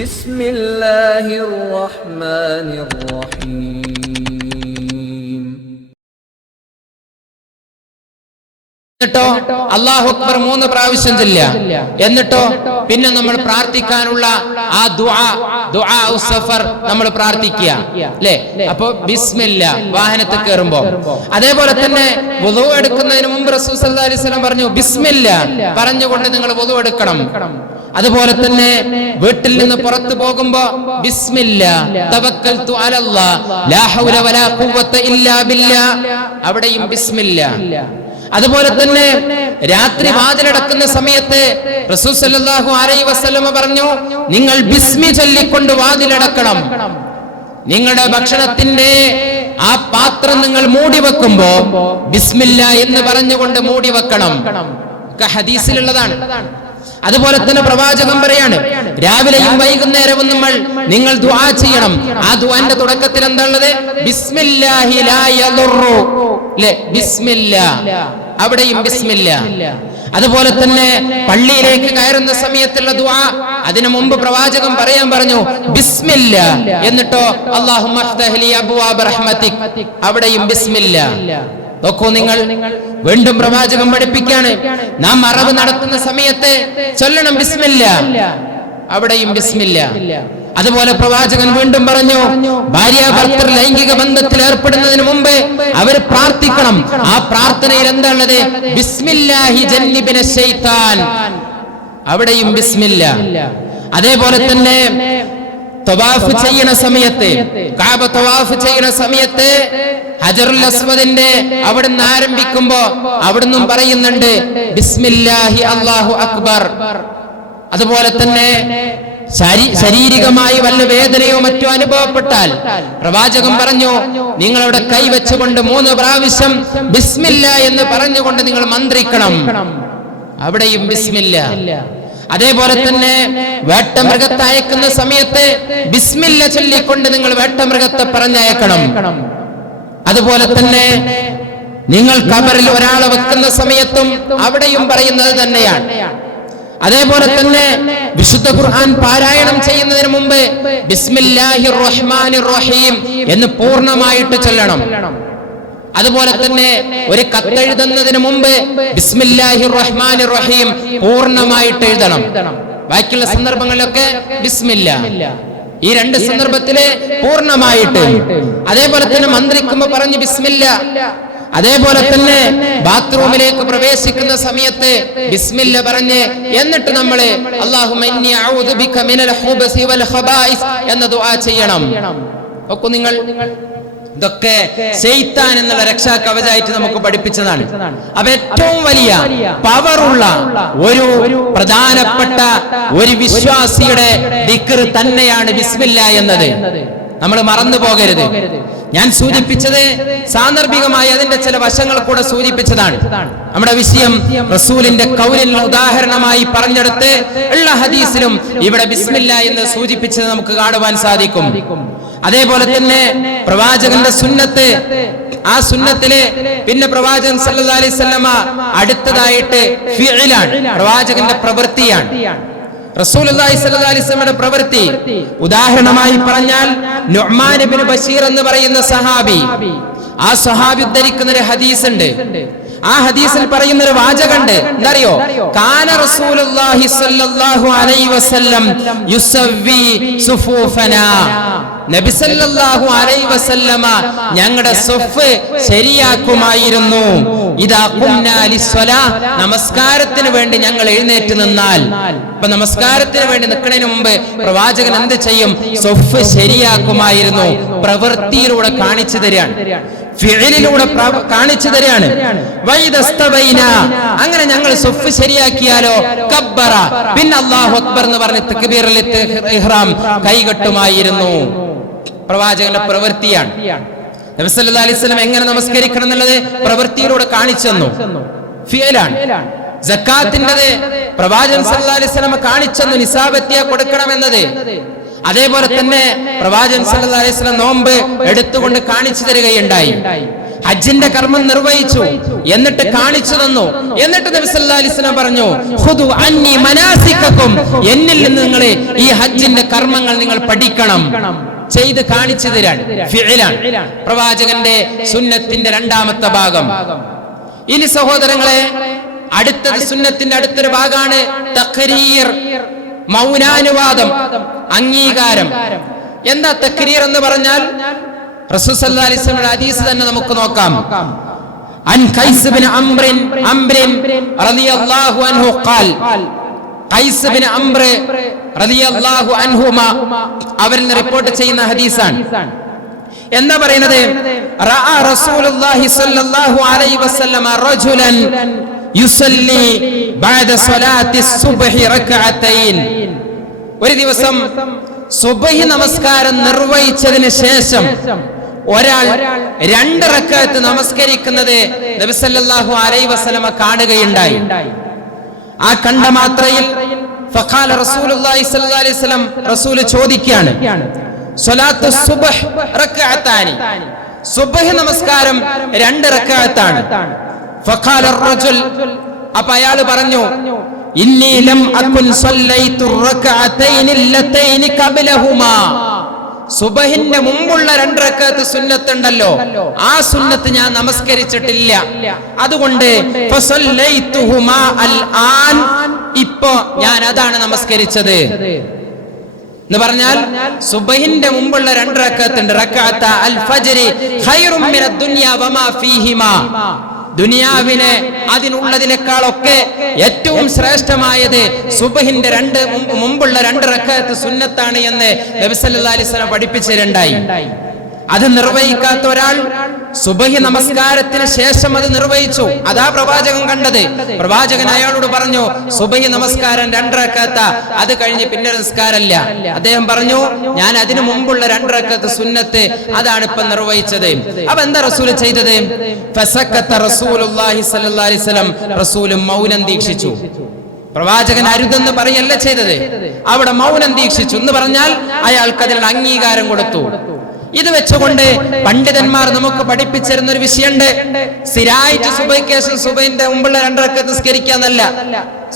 ബിസ്മില്ലാഹിർ റഹ്മാനിർ റഹീം. എന്നിട്ടോ അല്ലാഹു അക്ബർ 3 പ്രാവശ്യം ചൊല്ലുക. എന്നിട്ടോ പിന്നെ നമ്മൾ പ്രാർത്ഥിക്കാനുള്ള ആ ദുആ സഫർ നമ്മൾ പ്രാർത്ഥിക്കുക അല്ലേ. അപ്പൊ ബിസ്മില്ലാ വാഹനത്തിൽ കയറുമ്പോ. അതേപോലെ തന്നെ വുളു എടുക്കുന്നതിന് മുമ്പ് റസൂൽ സല്ലല്ലാഹു അലൈഹി വസല്ലം പറഞ്ഞു ബിസ്മില്ലാ പറഞ്ഞുകൊണ്ട് നിങ്ങൾ വുളു എടുക്കണം. അതുപോലെ തന്നെ വീട്ടിൽ നിന്ന് പുറത്തു പോകുമ്പോ ബിസ്മില്ലാ തവക്കൽതു അലല്ലാഹ് ലാ ഹൗല വലാ ഖുവത ഇല്ലാ ബില്ലാഹ് അവിടെയും ബിസ്മില്ലാ. അതുപോലെ തന്നെ രാത്രി വാതിലടക്കുന്ന സമയത്ത് റസൂൽ സല്ലല്ലാഹു അലൈഹി വസല്ലം പറഞ്ഞു നിങ്ങൾ ബിസ്മി ചൊല്ലിക്കൊണ്ട് വാതിലടക്കണം. നിങ്ങളുടെ ഭക്ഷണത്തിന്റെ ആ പാത്രം നിങ്ങൾ മൂടി വെക്കുമ്പോ ബിസ്മില്ലാ എന്ന് പറഞ്ഞുകൊണ്ട് മൂടി വെക്കണം. ഹദീസിലുള്ളതാണ്. അതുപോലെ തന്നെ പ്രവാചകൻ പറയാണ് രാവിലെയും വൈകുന്നേരവും നിങ്ങൾ ദുആ ചെയ്യണം. ആ ദുആന്റെ തുടക്കത്തിൽ എന്താണുള്ളത്? ബിസ്മില്ലാഹി ലാ യദുറു ലെ ബിസ്മില്ലാ അവിടെയും ബിസ്മില്ലാ. അതുപോലെ തന്നെ പള്ളിയിലേക്ക് കയറുന്ന സമയത്തുള്ള ദുആ അതിനു മുമ്പ് പ്രവാചകൻ പറയാൻ പറഞ്ഞു ബിസ്മില്ലാ. എന്നിട്ടോ അല്ലാഹുമ്മ അഫ്തഹ് ലി അബ്വാബ റഹ്മതിക് അവിടെയും ബിസ്മില്ലാ. നോക്കൂ നിങ്ങൾ, വീണ്ടും പ്രവാചകൻ പഠിപ്പിക്കാണ് നാം അറവ് നടത്തുന്ന സമയത്ത് ചൊല്ലണം ബിസ്മില്ലാ അവിടെയും ബിസ്മില്ലാ. അതുപോലെ പ്രവാചകൻ വീണ്ടും പറഞ്ഞു ഭാര്യ ഭർത്തൃ ലൈംഗിക ബന്ധത്തിൽ ഏർപ്പെടുന്നതിന് മുമ്പ് അവർ പ്രാർത്ഥിക്കണം. ആ പ്രാർത്ഥനയിൽ എന്താണുള്ളത്? ബിസ്മില്ലാഹി ജന്നിബിന ശൈത്താൻ അവിടെയും ബിസ്മില്ലാ. അതേപോലെ തന്നെ തവാഫ് ചെയ്യുന്ന സമയത്ത് കഅബ തവാഫ് ചെയ്യുന്ന സമയത്ത് ഹജറുൽ അസ്വദിന്റെ അവിടുന്ന് ആരംഭിക്കുമ്പോ അവിടുന്ന് പറയുന്നുണ്ട് ബിസ്മില്ലാഹി അല്ലാഹു അക്ബർ. അതുപോലെ തന്നെ ശാരീരികമായി വല്ല വേദനയോ മറ്റോ അനുഭവപ്പെട്ടാൽ പ്രവാചകൻ പറഞ്ഞു നിങ്ങളവിടെ കൈവച്ചുകൊണ്ട് 3 പ്രാവശ്യം ബിസ്മില്ലാ എന്ന് പറഞ്ഞുകൊണ്ട് നിങ്ങൾ മന്ത്രിക്കണം. അവിടെയും ബിസ്മില്ലാ. അതേപോലെ തന്നെ വേട്ടമൃഗത്തെ അയക്കുന്ന സമയത്ത് ബിസ്മില്ല ചൊല്ലിക്കൊണ്ട് നിങ്ങൾ വേട്ടമൃഗത്തെ പറഞ്ഞയക്കണം. അതുപോലെ തന്നെ നിങ്ങൾ ഖബറിൽ ഒരാളെ വെക്കുന്ന സമയത്തും അവിടെയും പറയുന്നത് തന്നെയാണ്. അതേപോലെ തന്നെ വിശുദ്ധ ഖുർആൻ പാരായണം ചെയ്യുന്നതിന് മുമ്പ് ബിസ്മില്ലാഹിർ റഹ്മാനിർ റഹീം എന്ന് പൂർണ്ണമായിട്ട് ചൊല്ലണം. അതുപോലെ തന്നെ ഒരു കത്തെഴുതുന്നതിന് മുമ്പ് ബിസ്മില്ലാഹിർ റഹ്മാനിർ റഹീം പൂർണ്ണമായിട്ട് എഴുതണം. ബാക്കിയുള്ള സന്ദർഭങ്ങളിലൊക്കെ ബിസ്മില്ലാ. ഈ 2 സന്ദർഭത്തില് പൂർണ്ണമായിട്ട്. അതേപോലെ തന്നെ മന്ത്രിക്കുമ്പോ പറഞ്ഞു ബിസ്മില്ലാ. അതേപോലെ തന്നെ ബാത്റൂമിലേക്ക് പ്രവേശിക്കുന്ന സമയത്ത് ബിസ്മില്ല പറഞ്ഞ് എന്നിട്ട് നമ്മള് അല്ലാഹുമ്മ ഇന്നി അഊദു ബിക മിനൽ ഖുബസി വൽ ഖബായിസ് എന്ന ദുആ ചെയ്യണം. ഒക്കെ നിങ്ങൾ ഇതൊക്കെ ശൈത്താൻ എന്നുള്ള രക്ഷാ കവചായിട്ട് നമുക്ക് പഠിപ്പിച്ചതാണ്. അപ്പൊ ഏറ്റവും വലിയ പവറുള്ള ഒരു പ്രധാനപ്പെട്ട ഒരു വിശ്വാസിയുടെ ദിക്ർ തന്നെയാണ് ബിസ്മില്ലാ എന്നത്. നമ്മൾ മറന്നു പോകരുത്. ഞാൻ സൂചിപ്പിച്ചത് സാന്ദർഭികമായി അതിന്റെ ചില വശങ്ങൾ കൂടെ സൂചിപ്പിച്ചതാണ്. നമ്മുടെ വിഷയം റസൂലിന്റെ ഖൗലിൽ ഉദാഹരണമായി പറഞ്ഞെടുത്ത് ഉള്ള ഹദീസിലും ഇവിടെ ബിസ്മില്ലാ എന്ന് സൂചിപ്പിച്ചത് നമുക്ക് കാണുവാൻ സാധിക്കും. അതേപോലെ തന്നെ പ്രവാചകന്റെ സുന്നത്ത്, ആ സുന്നത്തിലെ പിന്നെ പ്രവാചകൻ സല്ലല്ലാഹു അലൈഹി വസല്ലമ അടുത്തതായിട്ട് ഫിഇലാണ്, പ്രവാചകന്റെ പ്രവൃത്തിയാണ്. റസൂലുള്ളാഹി സ്വല്ലല്ലാഹു അലൈഹി വസല്ലമയുടെ പ്രവൃത്തി ഉദാഹരണമായി പറഞ്ഞാൽ നുഅ്മാൻ ഇബ്നു ബശീർ എന്ന് പറയുന്ന സഹാബി, ആ സഹാബി ഉദ്ധരിക്കുന്ന ഒരു ഹദീസ് ഉണ്ട്. ആ ഹദീസിൽ പറയുന്ന ഒരു വാചകമുണ്ട്, എന്തറിയോ? കാന റസൂലുള്ളാഹി സ്വല്ലല്ലാഹു അലൈഹി വസല്ലം യുസവ്വി സുഫൂഫനാ. നബി സല്ലല്ലാഹു അലൈഹി വസല്ലമ ഞങ്ങളുടെ സ്വഫ് ശരിയാക്കുമായിരുന്നു. ഇദാ ഖുംനാ ലിസ്സലാ, നമസ്കാരത്തിന് വേണ്ടി ഞങ്ങൾ എഴുന്നേറ്റ് നിന്നാൽ. അപ്പൊ നമസ്കാരത്തിന് വേണ്ടി നിൽക്കുന്നതിന് മുമ്പ് പ്രവാചകൻ എന്ത് ചെയ്യും? സ്വഫ് ശരിയാക്കുമായിരുന്നു. പ്രവൃത്തിയിലൂടെ കാണിച്ചു തരികയാണ്, ഫിഇലിലൂടെ കാണിച്ചു തരികയാണ്. വൈദസ്തബൈന, അങ്ങനെ ഞങ്ങൾ സ്വഫ് ശരിയാക്കിയാലോ കബ്ബറ, പിന്നെ അല്ലാഹു അക്ബർ എന്ന് പറഞ്ഞ് തക്ബീറുൽ ഇഹ്റാം കൈകൊട്ടുമായിരുന്നു. പ്രവാചകന്റെ പ്രവൃത്തിയാണ്. നബി സല്ലല്ലാഹു അലൈഹി വസല്ലം എങ്ങനെ നമസ്കരിക്കണം എന്നുള്ളത് പ്രവൃത്തിയിലൂടെ കാണിച്ചു തന്നു, ഫിഇലാണ്. സക്കാത്തിൻ്റെത് പ്രവാചകൻ സല്ലല്ലാഹു അലൈഹി വസല്ലം കാണിച്ചു തന്നു, നിസാബ് എത്തിയാ കൊടുക്കണമെന്നത്. അതേപോലെ തന്നെ പ്രവാചകൻ സല്ലല്ലാഹു അലൈഹി വസല്ലം നോമ്പ് എടുത്തുകൊണ്ട് കാണിച്ചു തരികയുണ്ടായി. ഹജ്ജിന്റെ കർമ്മം നിർവഹിച്ചു, എന്നിട്ട് കാണിച്ചു തന്നു. എന്നിട്ട് നബി സല്ലല്ലാഹു അലൈഹി വസല്ലം പറഞ്ഞു, ഖുദു അന്നി മനാസികക്കും, എന്നിൽ നിന്ന് നിങ്ങൾ ഈ ഹജ്ജിന്റെ കർമ്മങ്ങൾ നിങ്ങൾ പഠിക്കണം. ചെയ്ത് കാണിച്ചു തരാൻ ഫിഇലാണ് പ്രവാചകന്റെ സുന്നത്തിന്റെ രണ്ടാമത്തെ ഭാഗം. ഇനി സഹോദരങ്ങളെ, അടുത്തത് സുന്നത്തിന്റെ അടുത്തൊരു ഭാഗമാണ് തഖ്രീർ, മൗനാനുവാദം, അംഗീകാരം. എന്താ തഖ്രീർ എന്ന് പറഞ്ഞാൽ? റസൂൽ സല്ലല്ലാഹു അലൈഹി വസല്ലം ഹദീസ് തന്നെ നമുക്ക് നോക്കാം. അൻ ഖൈസ് ബിൻ അംർ റളിയല്ലാഹു അൻഹു ഖാൽ, ഖൈസ് ബിൻ അംർ റളിയല്ലാഹു അൻഹുമാ അവരിൽ നിന്ന് റിപ്പോർട്ട് ചെയ്യുന്ന ഹദീസാണ്. എന്താ പറയുന്നത്? റഅ റസൂലുള്ളാഹി സ്വല്ലല്ലാഹു അലൈഹി വസല്ലം റജുലൻ യുസല്ലി ബഅദ സ്വലാത്തി സുബ്ഹി റക്അതൈൻ. ഒരു ദിവസം സുബ്ഹി നമസ്കാരം നിർവഹിച്ചതിന് ശേഷം ഒരാൾ 2 റക്അത്ത് നമസ്കരിക്കുന്നത് നബി സല്ലല്ലാഹു അലൈഹി വസല്ലം കാണുകയുണ്ടായി. ആ കണ്ട മാത്രയിൽ ഫഖാല റസൂലുള്ളാഹി സ്വല്ലല്ലാഹു അലൈഹി വസല്ലം, റസൂൽ ചോദിക്കുകയാണ്, സ്വലാത്തു സുബ്ഹ് റക്അതാനി, സുബ്ഹി നമസ്കാരം 2 റക്അത്താണ്. ഫഖാല അർ-റജുൽ, അപ്പോൾ അയാൾ പറഞ്ഞു, ഇന്നി ലം അകുൻ സല്ലൈതു റക്അതൈനി ലതൈനി ഖബ്ലഹുമാ, സുബ്ഹിന്റെ മുമ്പുള്ള 2 റക്അത്ത് സുന്നത്ത് ഉണ്ടല്ലോ, ആ സുന്നത്ത് ഞാൻ നമസ്കരിച്ചിട്ടില്ല. അതുകൊണ്ട് ഫസല്ലൈതുഹുമാ അൽആൻ, ഇപ്പോ ഞാൻ അതാണ് നമസ്കരിച്ചത് എന്ന് പറഞ്ഞാൽ സുബ്ഹിന്റെ മുമ്പുള്ള 2 റക്അത്ത് ഉണ്ട്. റക്അത്ത അൽ ഫജ്രി ഖൈറും മിനദ് ദുനിയാ വമാ ഫീഹിമാ, ദുനിയാവിനെ അതിനുള്ളതിനേക്കാളൊക്കെ ഏറ്റവും ശ്രേഷ്ഠമായത് സുബ്ഹിന്റെ മുമ്പുള്ള 2 റക്അത്ത് സുന്നത്താണ് എന്ന് നബി സല്ലല്ലാഹു അലൈഹി വസല്ലം പഠിപ്പിച്ചിട്ടുണ്ടായി. അത് നിർവഹിക്കാത്ത ഒരാൾ സുബ്ഹി നമസ്കാരത്തിന് ശേഷം അത് നിർവഹിച്ചു. അതാ പ്രവാചകൻ കണ്ടത്. പ്രവാചകൻ അയാളോട് പറഞ്ഞു, സുബ്ഹി നമസ്കാരം 2 റക്അത്താ, അത് കഴിഞ്ഞ് പിന്നെ നിസ്കാരമില്ല. അദ്ദേഹം പറഞ്ഞു, ഞാൻ അതിനു മുമ്പുള്ള 2 റക്അത്ത് സുന്നത്ത് അതാണ് ഇപ്പൊ നിർവഹിച്ചത്. അപ്പൊ എന്താ റസൂൽ ചെയ്തത്? ഫസക്കത്ത റസൂലുള്ളാഹി സ്വല്ലല്ലാഹു അലൈഹി വസല്ലം, റസൂൽ മൗനം ദീക്ഷിച്ചു. പ്രവാചകൻ അരുതെന്ന് പറയല്ല ചെയ്തത്, അവിടെ മൗനം ദീക്ഷിച്ചു എന്ന് പറഞ്ഞാൽ അയാൾക്ക് അതിനുള്ള അംഗീകാരം കൊടുത്തു. ഇത് വെച്ചുകൊണ്ട് പണ്ഡിതന്മാർ നമുക്ക് പഠിപ്പിച്ചിരുന്ന ഒരു വിഷയമുണ്ട്. സ്ഥിരായിട്ട് സുബഹിക്ക് ശേഷം സുബഹിന്റെ മുമ്പുള്ള 2 റക്അത്ത് നിസ്കരിക്കാന്നല്ല,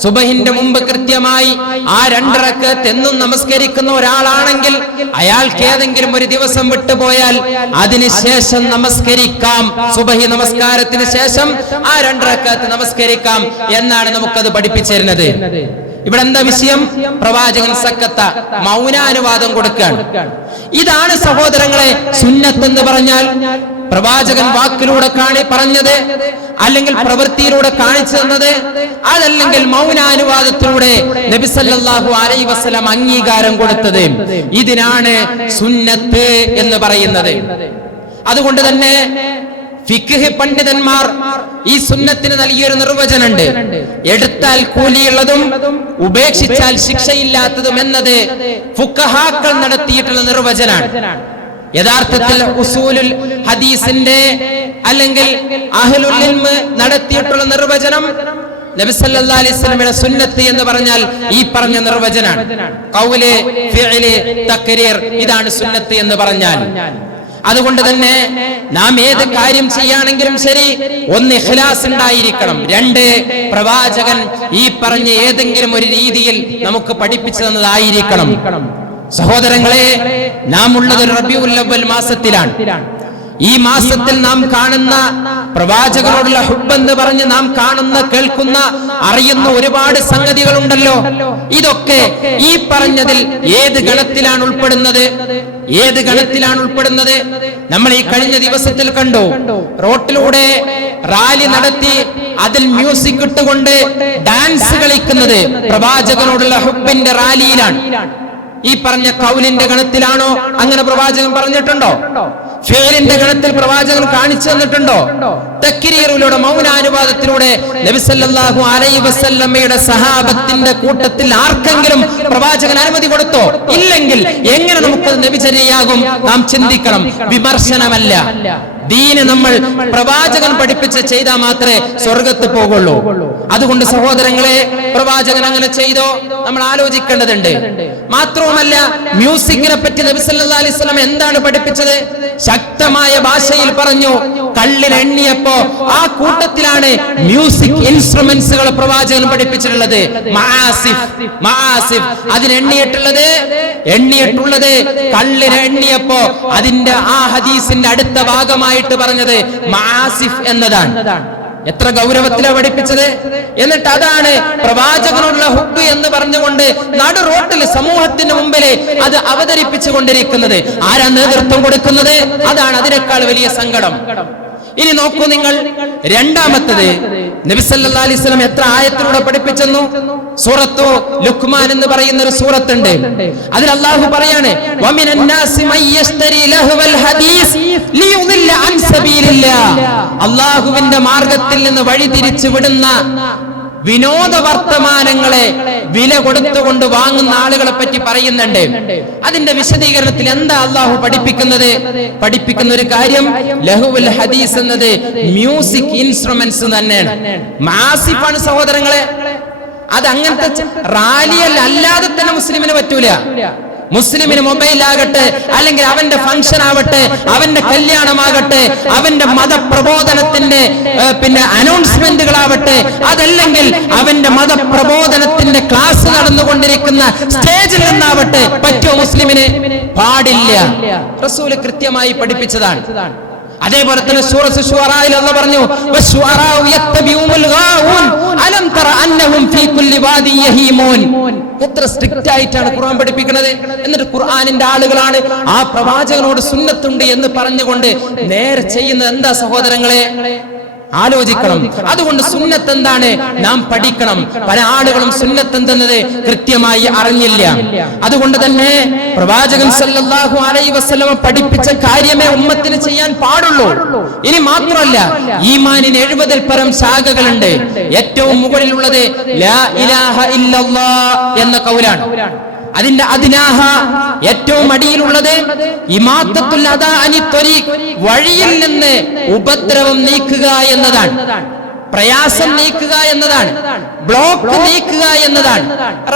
സുബഹിന്റെ മുമ്പ് കൃത്യമായി ആ 2 റക്അത്ത് എന്നും നമസ്കരിക്കുന്ന ഒരാളാണെങ്കിൽ അയാൾക്ക് ഏതെങ്കിലും ഒരു ദിവസം വിട്ടുപോയാൽ അതിനുശേഷം നമസ്കരിക്കാം. സുബഹി നമസ്കാരത്തിന് ശേഷം ആ 2 റക്അത്ത് നമസ്കരിക്കാം എന്നാണ് നമുക്കത് പഠിപ്പിച്ചിരുന്നത്. ഇവിടെ എന്താ വിഷയം? പ്രവാചകൻ സക്കത്ത, മൗനാനുവാദം കൊടുക്കുകയാണ്. ഇതാണ് സഹോദരങ്ങളെ സുന്നത്ത് എന്ന് പറഞ്ഞാൽ. പ്രവാചകൻ വാക്കിലൂടെ പറഞ്ഞത്, അല്ലെങ്കിൽ പ്രവൃത്തിയിലൂടെ കാണിച്ചു തന്നത്, അതല്ലെങ്കിൽ മൗനാനുവാദത്തിലൂടെ നബി സല്ലല്ലാഹു അലൈഹി വസല്ലം അംഗീകാരം കൊടുത്തത്. ഇതിനാണ് സുന്നത്ത് എന്ന് പറയുന്നത്. അതുകൊണ്ട് തന്നെ ഫിഖ് പണ്ഡിതന്മാർ ഈ സുന്നത്തിന് നൽകിയൊരു നിർവചനമുണ്ട്. എടുത്താൽ കൂലിയുള്ളതും ഉപേക്ഷിച്ചാൽ ശിക്ഷയില്ലാത്തതും എന്നത് ഫുഖഹാക്കൾ നടത്തിയിട്ടുള്ള നിർവചനാണ്. യഥാർത്ഥത്തിൽ ഉസൂലുൽ ഹദീസിന്റെ അല്ലെങ്കിൽ അഹ്ലുൽ ഇൽമ് നടത്തിയിട്ടുള്ള നിർവചനം നബി സല്ലല്ലാഹു അലൈഹി വസല്ലമയുടെ സുന്നത്ത് എന്ന് പറഞ്ഞാൽ ഈ പറഞ്ഞ നിർവചനാണ്. ഖൗല്, ഫിഅല്, തഖ്രീർ, ഇതാണ് സുന്നത്ത് എന്ന് പറഞ്ഞാൽ. അതുകൊണ്ട് തന്നെ നാം ഏത് കാര്യം ചെയ്യാണെങ്കിലും ശരി, 1 ഇഖ്ലാസ് ഉണ്ടായിരിക്കണം, 2 പ്രവാചകൻ ഈ പറഞ്ഞ ഏതെങ്കിലും ഒരു രീതിയിൽ നമുക്ക് പഠിപ്പിച്ചു തന്നതായിരിക്കണം. സഹോദരങ്ങളെ, നാം ഉള്ളത് റബീഉൽ അവ്വൽ മാസത്തിലാണ്. ഈ മാസത്തിൽ നാം കാണുന്ന പ്രവാചകനോടുള്ള ഹുബ്ബെന്ന് പറഞ്ഞ് നാം കാണുന്ന, കേൾക്കുന്ന, അറിയുന്ന ഒരുപാട് സംഗതികളുണ്ടല്ലോ. ഇതൊക്കെ ഈ പറഞ്ഞതിൽ ഏത് ഗണത്തിലാണ് ഉൾപ്പെടുന്നത്? ഏത് ഗണത്തിലാണ് ഉൾപ്പെടുന്നത്? നമ്മൾ ഈ കഴിഞ്ഞ ദിവസത്തിൽ കണ്ടു, റോട്ടിലൂടെ റാലി നടത്തി അതിൽ മ്യൂസിക് ഇട്ടുകൊണ്ട് ഡാൻസ് കളിക്കുന്നത് പ്രവാചകനോടുള്ള ഹുബ്ബിന്റെ റാലിയിലാണ്. ഈ പറഞ്ഞ കൗലിന്റെ ഗണത്തിലാണോ? അങ്ങനെ പ്രവാചകൻ പറഞ്ഞിട്ടുണ്ടോ? ഫിഅലിന്റെ ഗണത്തിൽ പ്രവാചകൻ കാണിച്ചു തന്നിട്ടുണ്ടോ? തക്രീറിലൂടെ, മൗനാനുവാദത്തിലൂടെ നബി സല്ലല്ലാഹു അലൈഹി വസല്ലമയുടെ സഹാബത്തിന്റെ കൂട്ടത്തിൽ ആർക്കെങ്കിലും പ്രവാചകൻ അനുമതി കൊടുത്തോ? ഇല്ലെങ്കിൽ എങ്ങനെ നമുക്കത് നബിചര്യയാകും? നാം ചിന്തിക്കണം. വിമർശനമല്ല, ദീന് നമ്മൾ പ്രവാചകൻ പഠിപ്പിച്ച് ചെയ്താൽ മാത്രമേ സ്വർഗത്ത് പോകുള്ളൂ. അതുകൊണ്ട് സഹോദരങ്ങളെ, പ്രവാചകൻ അങ്ങനെ ചെയ്തോ നമ്മൾ ആലോചിക്കേണ്ടതുണ്ട്. മാത്രവുമല്ല, മ്യൂസിക്കിനെ പറ്റി നബി സല്ലല്ലാഹു അലൈഹി വസല്ലം എന്താണ് പഠിപ്പിച്ചത്? ശക്തമായ ഭാഷയിൽ പറഞ്ഞു. കള്ളിൽ എണ്ണിയപ്പോ ആ കൂട്ടത്തിലാണ് മ്യൂസിക് ഇൻസ്ട്രുമെന്റ്സുകൾ പ്രവാചകൻ പഠിപ്പിച്ചിട്ടുള്ളത്. മആസിഫ് എണ്ണിയിട്ടുള്ളത് കള്ളിൽ എണ്ണിയപ്പോ അതിന്റെ ആ ഹദീസിന്റെ അടുത്ത ഭാഗമായിട്ട് പറഞ്ഞത് മആസിഫ് എന്നതാണ്. എത്ര ഗൗരവത്തിലാണ് പഠിപ്പിച്ചത്. എന്നിട്ട് അതാണ് പ്രവാചകനുള്ള ഹുബ്ബ് എന്ന് പറഞ്ഞുകൊണ്ട് നടു റോട്ടിൽ സമൂഹത്തിന് മുമ്പിൽ അത് അവതരിപ്പിച്ചു കൊണ്ടിരിക്കുന്നത്. ആരാ നേതൃത്വം കൊടുക്കുന്നത്? അതാണ് അതിനേക്കാൾ വലിയ സങ്കടം. ഇനി നോക്കൂ നിങ്ങൾ, രണ്ടാമത്തത് നബി സല്ലല്ലാഹു അലൈഹി വസല്ലം എത്ര ആയത്തിലൂടെ പഠിപ്പിച്ചെന്നു? സൂറത്തു ലുഖ്മാൻ എന്ന് പറയുന്ന ഒരു സൂറത്തുണ്ട്. അതിൽ അല്ലാഹു പറയാണ്, വമിനൻ നാസി മയ്യശ്തരി ലഹ്വൽ ഹദീസ് ലിയുദില്ല അൻ സബീലില്ലാഹ്. അല്ലാഹുവിന്റെ മാർഗ്ഗത്തിൽ നിന്ന് വഴിതിരിച്ചു വിടുന്ന വിനോദ വർത്തമാനങ്ങളെ വില കൊടുത്തുകൊണ്ട് വാങ്ങുന്ന ആളുകളെ പറ്റി പറയുന്നുണ്ട്. അതിന്റെ വിശദീകരണത്തിൽ എന്താ അള്ളാഹു പഠിപ്പിക്കുന്നത്? പഠിപ്പിക്കുന്ന ഒരു കാര്യം, ലഹുവുൽ ഹദീസ് എന്നത് മ്യൂസിക് ഇൻസ്ട്രുമെന്റ്സ് തന്നെയാണ്. മാസിഫാണ് സഹോദരങ്ങളെ. അത് അങ്ങനത്തെ റാലിയല്ല, അല്ലാതെ തന്നെ മുസ്ലിമിന് പറ്റൂല. മുസ്ലിമിന് മൊബൈലാകട്ടെ, അല്ലെങ്കിൽ അവന്റെ ഫംഗ്ഷൻ ആവട്ടെ, അവന്റെ കല്യാണമാകട്ടെ, അവന്റെ മതപ്രബോധനത്തിന്റെ അനൗൺസ്മെന്റുകളാവട്ടെ, അതല്ലെങ്കിൽ അവന്റെ മതപ്രബോധനത്തിന്റെ ക്ലാസ് നടന്നുകൊണ്ടിരിക്കുന്ന സ്റ്റേജിൽ നിന്നാവട്ടെ, പറ്റുമോ മുസ്ലിമിന്? പാടില്ല. റസൂല് കൃത്യമായി പഠിപ്പിച്ചതാണ്. അതേപോലെ തന്നെ സൂറത്ത് ശുഅറായിൽ അല്ലാഹു പറഞ്ഞു, വശുഅറാഉ യത്തബിഉൽ ഗാവൂൻ അലം തറ അന്നഹും ഫീ കുല്ലി വാദി യഹീമൂൻ. എത്ര സ്ട്രിക്റ്റ് ആയിട്ടാണ് ഖുർആൻ പഠിപ്പിക്കുന്നത്. എന്നിട്ട് ഖുർആനിന്റെ ആളുകളാണ് ആ പ്രവാചകനോട് സുന്നത്തുണ്ട് എന്ന് പറഞ്ഞുകൊണ്ട് നേരെ ചെയ്യുന്നത് എന്താ സഹോദരങ്ങളെ? ആലോചിക്കണം. അതുകൊണ്ട് സുന്നത്ത് എന്താണ് നാം പഠിക്കണം. പല ആളുകളും സുന്നത്ത് എന്തെന്നത് കൃത്യമായി അറിഞ്ഞില്ല. അതുകൊണ്ട് തന്നെ പ്രവാചകൻ സല്ലല്ലാഹു അലൈഹി വസല്ലം പഠിപ്പിച്ച കാര്യമേ ഉമ്മത്തിന് ചെയ്യാൻ പാടുള്ളൂ. ഇനി മാത്രമല്ല, ഈമാനിന് 70-ൽ പരം ശാഖകളുണ്ട്. ഏറ്റവും മുകളിലുള്ളത് ലാ ഇലാഹ ഇല്ലല്ലാഹ് എന്ന ഖൗലാണ്. അതിന്റെ അദ്നാഹ, ഏറ്റവും അടിയിലുള്ളത് ഇമാത്തത്തുൽ അദാ അനി ത്വരീഖ്, വഴിയിൽ നിന്ന് ഉപദ്രവം നീക്കുക എന്നതാണ്, പ്രയാസം നീക്കുക എന്നതാണ്, ബ്ലോക്ക് നീക്കുക എന്നതാണ്.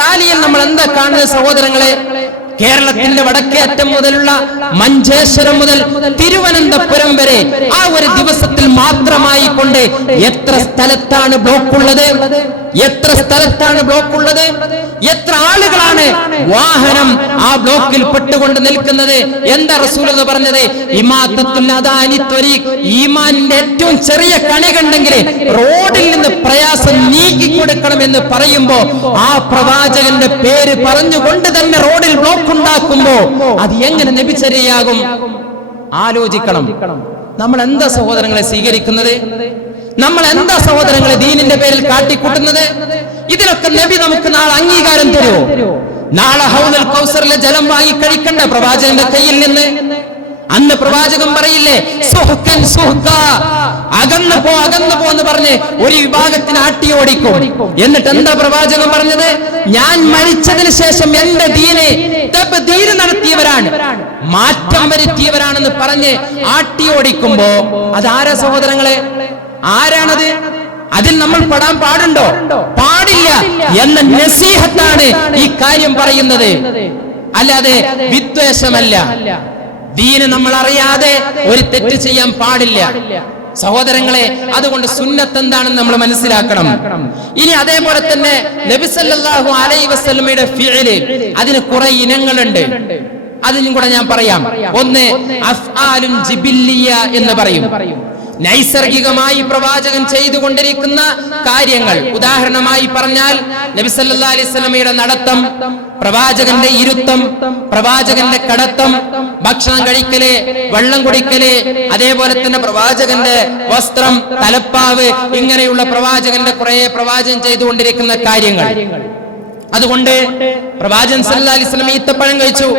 റാലിയിൽ നമ്മൾ എന്താ കാണുന്നത് സഹോദരങ്ങളെ? കേരളത്തിന്റെ വടക്കേ അറ്റം മുതലുള്ള മഞ്ചേശ്വരം മുതൽ തിരുവനന്തപുരം വരെ ആ ഒരു ദിവസത്തിൽ മാത്രമായി കൊണ്ട് എത്ര സ്ഥലത്താണ് ബ്ലോക്ക് ഉള്ളത്? എത്ര സ്ഥലത്താണ് ബ്ലോക്ക് ഉള്ളത്? എത്ര ആളുകളാണ് വാഹനം ആ ബ്ലോക്കിൽ പെട്ടുകൊണ്ട് നിൽക്കുന്നത്? എന്താ റസൂലുള്ളാഹി പറഞ്ഞത്? ഇമാത്തത്തുൽ അദാ അനി ത്വരീഖ്, ഈമാനിന്റെ ഏറ്റവും ചെറിയ കണി കണ്ടെങ്കിൽ റോഡിൽ നിന്ന് പ്രയാസം നീക്കി കൊടുക്കണം എന്ന് പറയുമ്പോ ആ പ്രവാചകന്റെ പേര് പറഞ്ഞുകൊണ്ട് തന്നെ റോഡിൽ ബ്ലോക്ക് ഉണ്ടാക്കുമ്പോ അത് എങ്ങനെ നബിചര്യയാകും? ആലോചിക്കണം. നമ്മൾ എന്താ സഹോദരങ്ങളെ സ്വീകരിക്കുന്നത്? നമ്മൾ എന്താ സഹോദരങ്ങളെ ദീനിന്റെ പേരിൽ കാട്ടിക്കൂട്ടുന്നത്? ഇതിലൊക്കെ നബി നമുക്ക് നാളെ അംഗീകാരം തരുമോ? നാളെ ഹൗദുൽ കൗസറിലെ ജലം വാങ്ങി കഴിക്കണ്ട പ്രവാചകന്റെ കയ്യിൽ നിന്ന്? അന്ന് പ്രവാചകൻ പറയില്ലേ, സുഹ്കൻ സുഹ്ക, അകന്നു പോ എന്ന് പറഞ്ഞ് ഒരു വിഭാഗത്തിന് ആട്ടി ഓടിക്കും. എന്നിട്ട് എന്താ പ്രവാചകൻ പറഞ്ഞത്? ഞാൻ മരിച്ചതിന് ശേഷം എന്റെ ദീനെ തബ്ദീൽ നടത്തിയവരാണ്, മാറ്റം വരുത്തിയവരാണെന്ന് പറഞ്ഞ് ആട്ടി ഓടിക്കുമ്പോ അതാരാ സഹോദരങ്ങളെ? ആരാണത്? അതിൽ നമ്മൾ പെടാൻ പാടുണ്ടോ? പാടില്ല എന്ന നസീഹത്താണ് ഈ കാര്യം പറയുന്നത്, അല്ലാതെ വിദ്വേഷമല്ല. ദീന് നമ്മൾ അറിയാതെ ഒരു തെറ്റ് ചെയ്യാൻ പാടില്ല സഹോദരങ്ങളെ. അതുകൊണ്ട് സുന്നത്ത് എന്താണെന്ന് നമ്മൾ മനസ്സിലാക്കണം. ഇനി അതേപോലെ തന്നെ നബി സല്ലല്ലാഹു അലൈഹി വസല്ലമയുടെ ഫിഅല്, അതിന് കുറെ ഇനങ്ങളുണ്ട്. അതിനും കൂടെ ഞാൻ പറയാം. ഒന്ന് അഫ്ആലുൻ ജിബില്ലിയ എന്ന് പറയും. നൈസർഗികമായി പ്രവാചകൻ ചെയ്തുകൊണ്ടിരിക്കുന്ന കാര്യങ്ങൾ. ഉദാഹരണമായി പറഞ്ഞാൽ നബി സല്ലല്ലാഹു അലൈഹി വസല്ലമയുടെ നടത്തം, പ്രവാചകന്റെ ഇരുത്തം, പ്രവാചകന്റെ കടത്തം, ഭക്ഷണം കഴിക്കല്, വെള്ളം കുടിക്കല്, അതേപോലെ തന്നെ പ്രവാചകന്റെ വസ്ത്രം, തലപ്പാവ്, ഇങ്ങനെയുള്ള പ്രവാചകന്റെ കുറെ പ്രവാചകൻ ചെയ്തുകൊണ്ടിരിക്കുന്ന കാര്യങ്ങൾ. അതുകൊണ്ട് പ്രവാചകൻ സല്ലല്ലാഹു അലൈഹി വസല്ലം ഈത്തപ്പഴം കഴിച്ചു.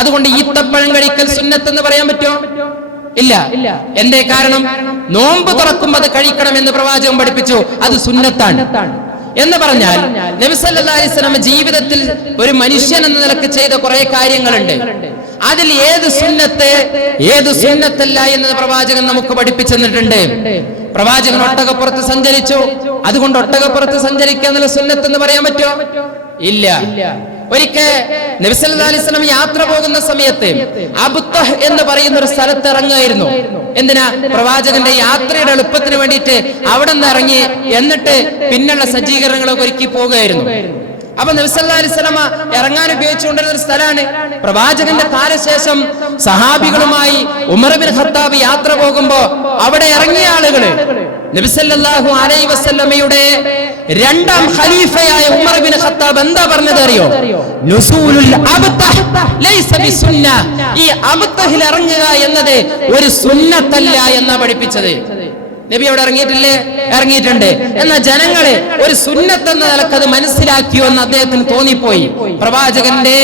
അതുകൊണ്ട് ഈത്തപ്പഴം കഴിക്കൽ സുന്നത്ത് എന്ന് പറയാൻ പറ്റുമോ? ഇല്ല. എന്തേ കാരണം? നോമ്പ് തുറക്കുമ്പോൾ അത് കഴിക്കണം എന്ന് പ്രവാചകൻ പഠിപ്പിച്ചു, അത് സുന്നത്താണ് എന്ന് പറഞ്ഞാൽ നബി സല്ലല്ലാഹു അലൈഹി വസല്ലം ജീവിതത്തിൽ ഒരു മനുഷ്യൻ എന്ന നിലക്ക് ചെയ്ത കുറെ കാര്യങ്ങളുണ്ട്. അതിൽ ഏത് സുന്നത്തല്ല എന്നത് പ്രവാചകൻ നമുക്ക് പഠിപ്പിച്ചു തന്നിട്ടുണ്ട്. പ്രവാചകൻ ഒട്ടകപ്പുറത്ത് സഞ്ചരിച്ചു, അതുകൊണ്ട് ഒട്ടകപ്പുറത്ത് സഞ്ചരിക്കുക എന്നുള്ള സുന്നത്ത് എന്ന് പറയാൻ പറ്റുമോ? ഇല്ല. ഒരിക്കൽ നബി സല്ലല്ലാഹു അലൈഹി വസല്ലം യാത്ര പോകുന്ന സമയത്ത് അബ്തഹ് എന്ന് പറയുന്ന ഒരു സ്ഥലത്ത് ഇറങ്ങുമായിരുന്നു. എന്തിനാ? പ്രവാചകന്റെ യാത്രയുടെ എളുപ്പത്തിന് വേണ്ടിയിട്ട് അവിടെ നിന്ന് ഇറങ്ങി എന്നിട്ട് പിന്നുള്ള സജ്ജീകരണങ്ങളൊക്കെ ഒരുക്കി പോകുകയായിരുന്നു. അപ്പൊ നബി സല്ലല്ലാഹു അലൈഹി വസല്ലം ഇറങ്ങാൻ ഉപയോഗിച്ചുകൊണ്ടിരുന്ന ഒരു സ്ഥലമാണ്. പ്രവാചകന്റെ കാലശേഷം സഹാബികളുമായി ഉമർ ഇബ്നു ഖത്താബ് യാത്ര പോകുമ്പോ അവിടെ ഇറങ്ങിയ ആളുകള് നബി സല്ലല്ലാഹു അലൈഹി വസല്ലമയുടെ രണ്ടാം ഖലീഫയായ ഉമർ ഇബ്നു ഖത്താബ് എന്താ പറഞ്ഞത് അറിയോ? നുസൂലുൽ അബ്തഹ് ലൈസ ബിസുന്ന. ഈ അബ്തഹിൽ ഇറങ്ങുക എന്നത് ഒരു സുന്നത്തല്ല എന്നാ പഠിപ്പിച്ചത്. നബി അവിടെ ഇറങ്ങിയിട്ടില്ലേ? ഇറങ്ങിയിട്ടുണ്ട്. എന്നാൽ ജനങ്ങളെ ഒരു സുന്നത്ത് എന്ന നിലക്ക് അത് മനസ്സിലാക്കിയോ എന്ന് അദ്ദേഹത്തിന് തോന്നിപ്പോയി. പ്രവാചകന്റെ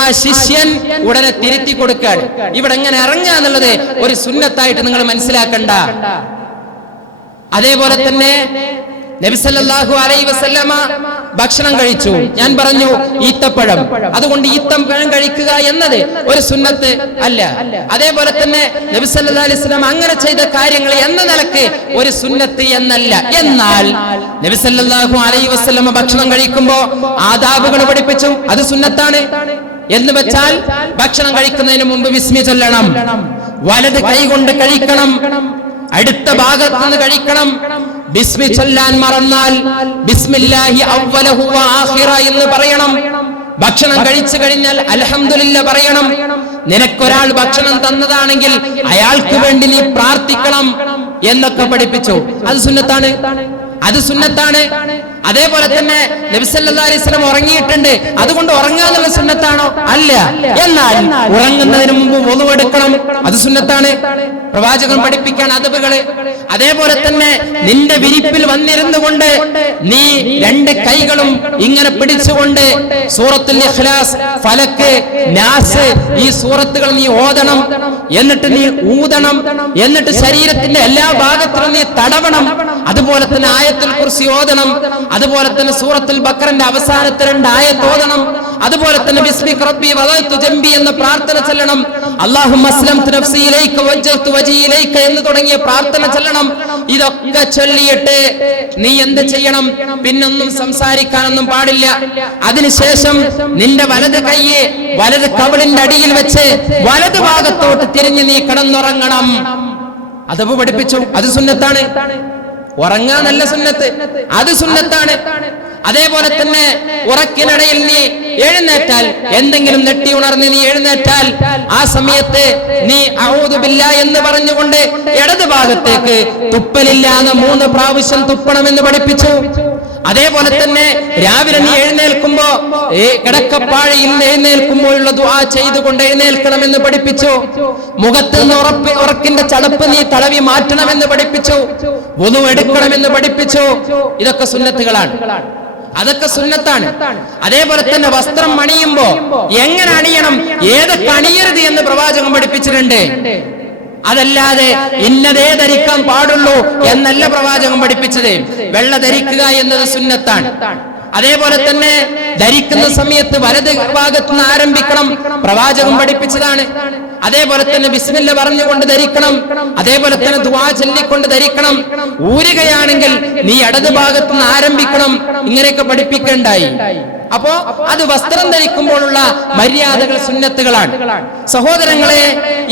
ആ ശിഷ്യൻ ഉടനെ തിരുത്തി കൊടുക്കാൻ, ഇവിടെ എങ്ങനെ ഇറങ്ങുക എന്നുള്ളത് ഒരു സുന്നത്തായിട്ട് നിങ്ങൾ മനസ്സിലാക്കണ്ട. അതേപോലെ തന്നെ നബി സല്ലല്ലാഹു അലൈഹി വസല്ലമ ഭക്ഷണം കഴിച്ചു. ഞാൻ പറഞ്ഞു ഈത്തപ്പഴം, അതുകൊണ്ട് ഈത്തപ്പഴം കഴിക്കുക എന്നത് ഒരു സുന്നത്ത് അല്ല. അതേപോലെ തന്നെ നബി സല്ലല്ലാഹു അലൈഹി വസല്ലം അങ്ങനെ ചെയ്ത കാര്യങ്ങൾ എന്ന നിലക്ക് ഒരു സുന്നത്ത് എന്നല്ല. എന്നാൽ നബി സല്ലല്ലാഹു അലൈഹി വസല്ലമ ഭക്ഷണം കഴിക്കുമ്പോ ആദാബുകൾ പഠിപ്പിച്ചു, അത് സുന്നത്താണ്. എന്ന് വെച്ചാൽ ഭക്ഷണം കഴിക്കുന്നതിന് മുമ്പ് ബിസ്മി ചൊല്ലണം, വലത് കൈ കൊണ്ട് കഴിക്കണം, അടുത്ത ഭാഗത്ത് നിന്ന് കഴിക്കണം. ബിസ്മി ചൊല്ലാൻ മറന്നാൽ ബിസ്മില്ലാഹി അവ്വലഹു വ ആഖിറ എന്ന് പറയണം. ഭക്ഷണം കഴിച്ചു കഴിഞ്ഞാൽ അൽഹംദുലില്ലാ പറയണം. നിനക്കൊരാൾ ഭക്ഷണം തന്നതാണെങ്കിൽ അയാൾക്ക് വേണ്ടി നീ പ്രാർത്ഥിക്കണം എന്നൊക്കെ പഠിപ്പിച്ചു. അത് സുന്നത്താണ്, അത് സുന്നത്താണ്. അതേപോലെ തന്നെ നബി സല്ലല്ലാഹു അലൈഹി വസല്ലം ഉറങ്ങിയിട്ടുണ്ട്, അതുകൊണ്ട് ഉറങ്ങുക എന്നുള്ള സുന്നത്താണോ? അല്ല. എന്നാൽ ഉറങ്ങുന്നതിന് മുമ്പ് വുളു എടുക്കണം, അത് സുന്നത്താണ്. പ്രവാചകൻ പഠിപ്പിക്കാൻ അദബുകള്. അതേപോലെ തന്നെ നിന്റെ വിരിപ്പിൽ വന്നിരുന്നു കൊണ്ട് നീ രണ്ട് കൈകളും ഇങ്ങനെ പിടിച്ചുകൊണ്ട് സൂറത്തുൽ ഇഖ്ലാസ്, ഫലക്ക്, നാസ് ഈ സൂറത്തുകൾ നീ ഓതണം. എന്നിട്ട് നീ ഊതണം. എന്നിട്ട് ശരീരത്തിന്റെ എല്ലാ ഭാഗത്തിലും നീ തടവണം. അതുപോലെ തന്നെ ആയത്തുൽ കുർസി ഓതണം. അതുപോലെ തന്നെ സൂറത്തുൽ ബഖറന്റെ അവസാനത്തെ 2 ആയത്ത് ഓതണം. അതുപോലെ തന്നെ ബിസ്മിക റബ്ബി വദഅതു ജംബി എന്ന പ്രാർത്ഥന ചൊല്ലണം. അല്ലാഹുമ്മ അസ്ലംതു നഫ്സി ഇലൈക വജ്ജഹ്തു വജ്ഹി ഇലൈക എന്ന് തുടങ്ങിയ പ്രാർത്ഥന ചൊല്ലണം. ഇതൊക്കെ ചൊല്ലിയിട്ട് നീ എന്ത് ചെയ്യണം? പിന്നൊന്നും സംസാരിക്കാനൊന്നും പാടില്ല. അതിനുശേഷം നിന്റെ വലത് കൈയെ വലത് കവിളിന്റെ അടിയിൽ വെച്ച് വലത് ഭാഗത്തോട്ട് തിരിഞ്ഞ് നീ കിടന്നുറങ്ങണം. അതവ് പഠിപ്പിച്ചു, അത് സുന്നത്താണ്. ഉറങ്ങാൻ നല്ല സുന്നത്ത്, അത് സുന്നത്താണ്. അതേപോലെ തന്നെ ഉറക്കിനിടയിൽ നീ എഴുന്നേറ്റാൽ, എന്തെങ്കിലും നെട്ടി ഉണർന്ന് നീ എഴുന്നേറ്റാൽ ആ സമയത്ത് നീ അഊദു ബില്ലാഹി എന്ന് പറഞ്ഞുകൊണ്ട് ഇടത് ഭാഗത്തേക്ക് തുപ്പലില്ലാതെ 3 പ്രാവശ്യം തുപ്പണമെന്ന് പഠിപ്പിച്ചു. അതേപോലെ തന്നെ രാവിലെ നീ എഴുന്നേൽക്കുമ്പോ കിടക്കപ്പാഴയിൽ എഴുന്നേൽക്കുമ്പോഴുള്ള ദുആ ചെയ്തുകൊണ്ട് എഴുന്നേൽക്കണമെന്ന് പഠിപ്പിച്ചു. മുഖത്ത് നിന്ന് ഉറക്കിന്റെ ചടപ്പ് നീ തടവി മാറ്റണമെന്ന് പഠിപ്പിച്ചു. വുളു എടുക്കണമെന്ന് പഠിപ്പിച്ചു. ഇതൊക്കെ സുന്നത്തുകളാണ്, അതൊക്കെ സുന്നത്താണ്. അതേപോലെ തന്നെ വസ്ത്രം അണിയുമ്പോ എങ്ങനെ അണിയണം, ഏതൊക്കെ അണിയരുത് എന്ന് പ്രവാചകൻ പഠിപ്പിച്ചിട്ടുണ്ട്. അതല്ലാതെ ഇന്നതേ ധരിക്കാൻ പാടുള്ളൂ എന്നല്ല പ്രവാചകൻ പഠിപ്പിച്ചത്. വെള്ള ധരിക്കുക എന്നത് സുന്നത്താണ്. അതേപോലെ തന്നെ ധരിക്കുന്ന സമയത്ത് വലത് ഭാഗത്ത് നിന്ന് ആരംഭിക്കണം, പ്രവാചകൻ പഠിപ്പിച്ചതാണ്. അതേപോലെ തന്നെ ബിസ്മില്ല പറഞ്ഞുകൊണ്ട് ധരിക്കണം. അതേപോലെ തന്നെ ദുആ ചൊല്ലിക്കൊണ്ട് ധരിക്കണം. ഊരുകയാണെങ്കിൽ നീ ഇടത് ഭാഗത്ത് നിന്ന് ആരംഭിക്കണം. ഇങ്ങനെയൊക്കെ പഠിപ്പിക്കേണ്ടായി. അപ്പോ അത് വസ്ത്രം ധരിക്കുമ്പോഴുള്ള മര്യാദകൾ സുന്നത്തുകളാണ്. സഹോദരങ്ങളെ,